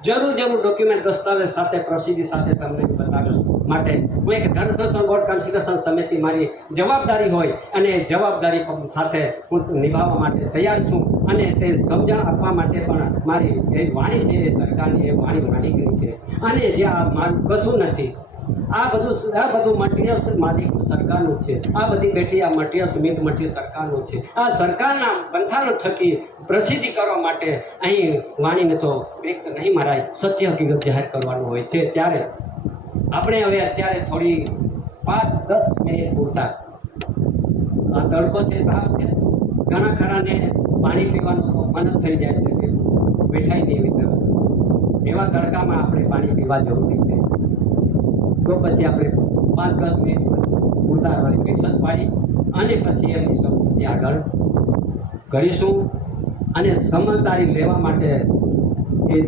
જરૂર ડોક્યુમેન્ટ દસ્તાવેજ સાથે પ્રસિદ્ધિ સાથે તમને બતાવીશ. માટે હું એક ધન સંરક્ષણ બોર્ડ કન્સિડરેશન સમિતિ મારી જવાબદારી હોય અને જવાબદારી સાથે હું નિભાવવા માટે તૈયાર છું. અને તે સમજણ આપવા માટે પણ મારી એ વાણી છે, એ સરકારની એ વાણી મારી ગઈ છે. અને જે આ મારું કશું નથી, આ બધું મટીરિયલ્સ માલિક સરકારનું છે. આ બધી બેઠી આ મટીરિયલ્સ મિત મટીરિયલ સરકારનું છે. આ સરકારના બંધારણ થકી પ્રસિદ્ધિ કરવા માટે અહીં વાણીને તો વ્યક્ત નહીં મરાય, સત્ય હકીકત જાહેર કરવાનું હોય છે. ત્યારે આપણે હવે અત્યારે થોડી 5-10 મિનિટ પૂરતા આ તડકો છે, તાપ છે, ઘણા ખરાને પાણી પીવાનું તો મન જ થઈ જાય છે કે બેઠાઈ નહીં વિતર. એવા તડકામાં આપણે પાણી પીવા જરૂરી છે. તો પછી આપણે 5-10 મિનિટ ઉતારવાની રિસર્ચ પાડી અને પછી એમની સમજૂતી આગળ કરીશું. અને સમજદારી લેવા માટે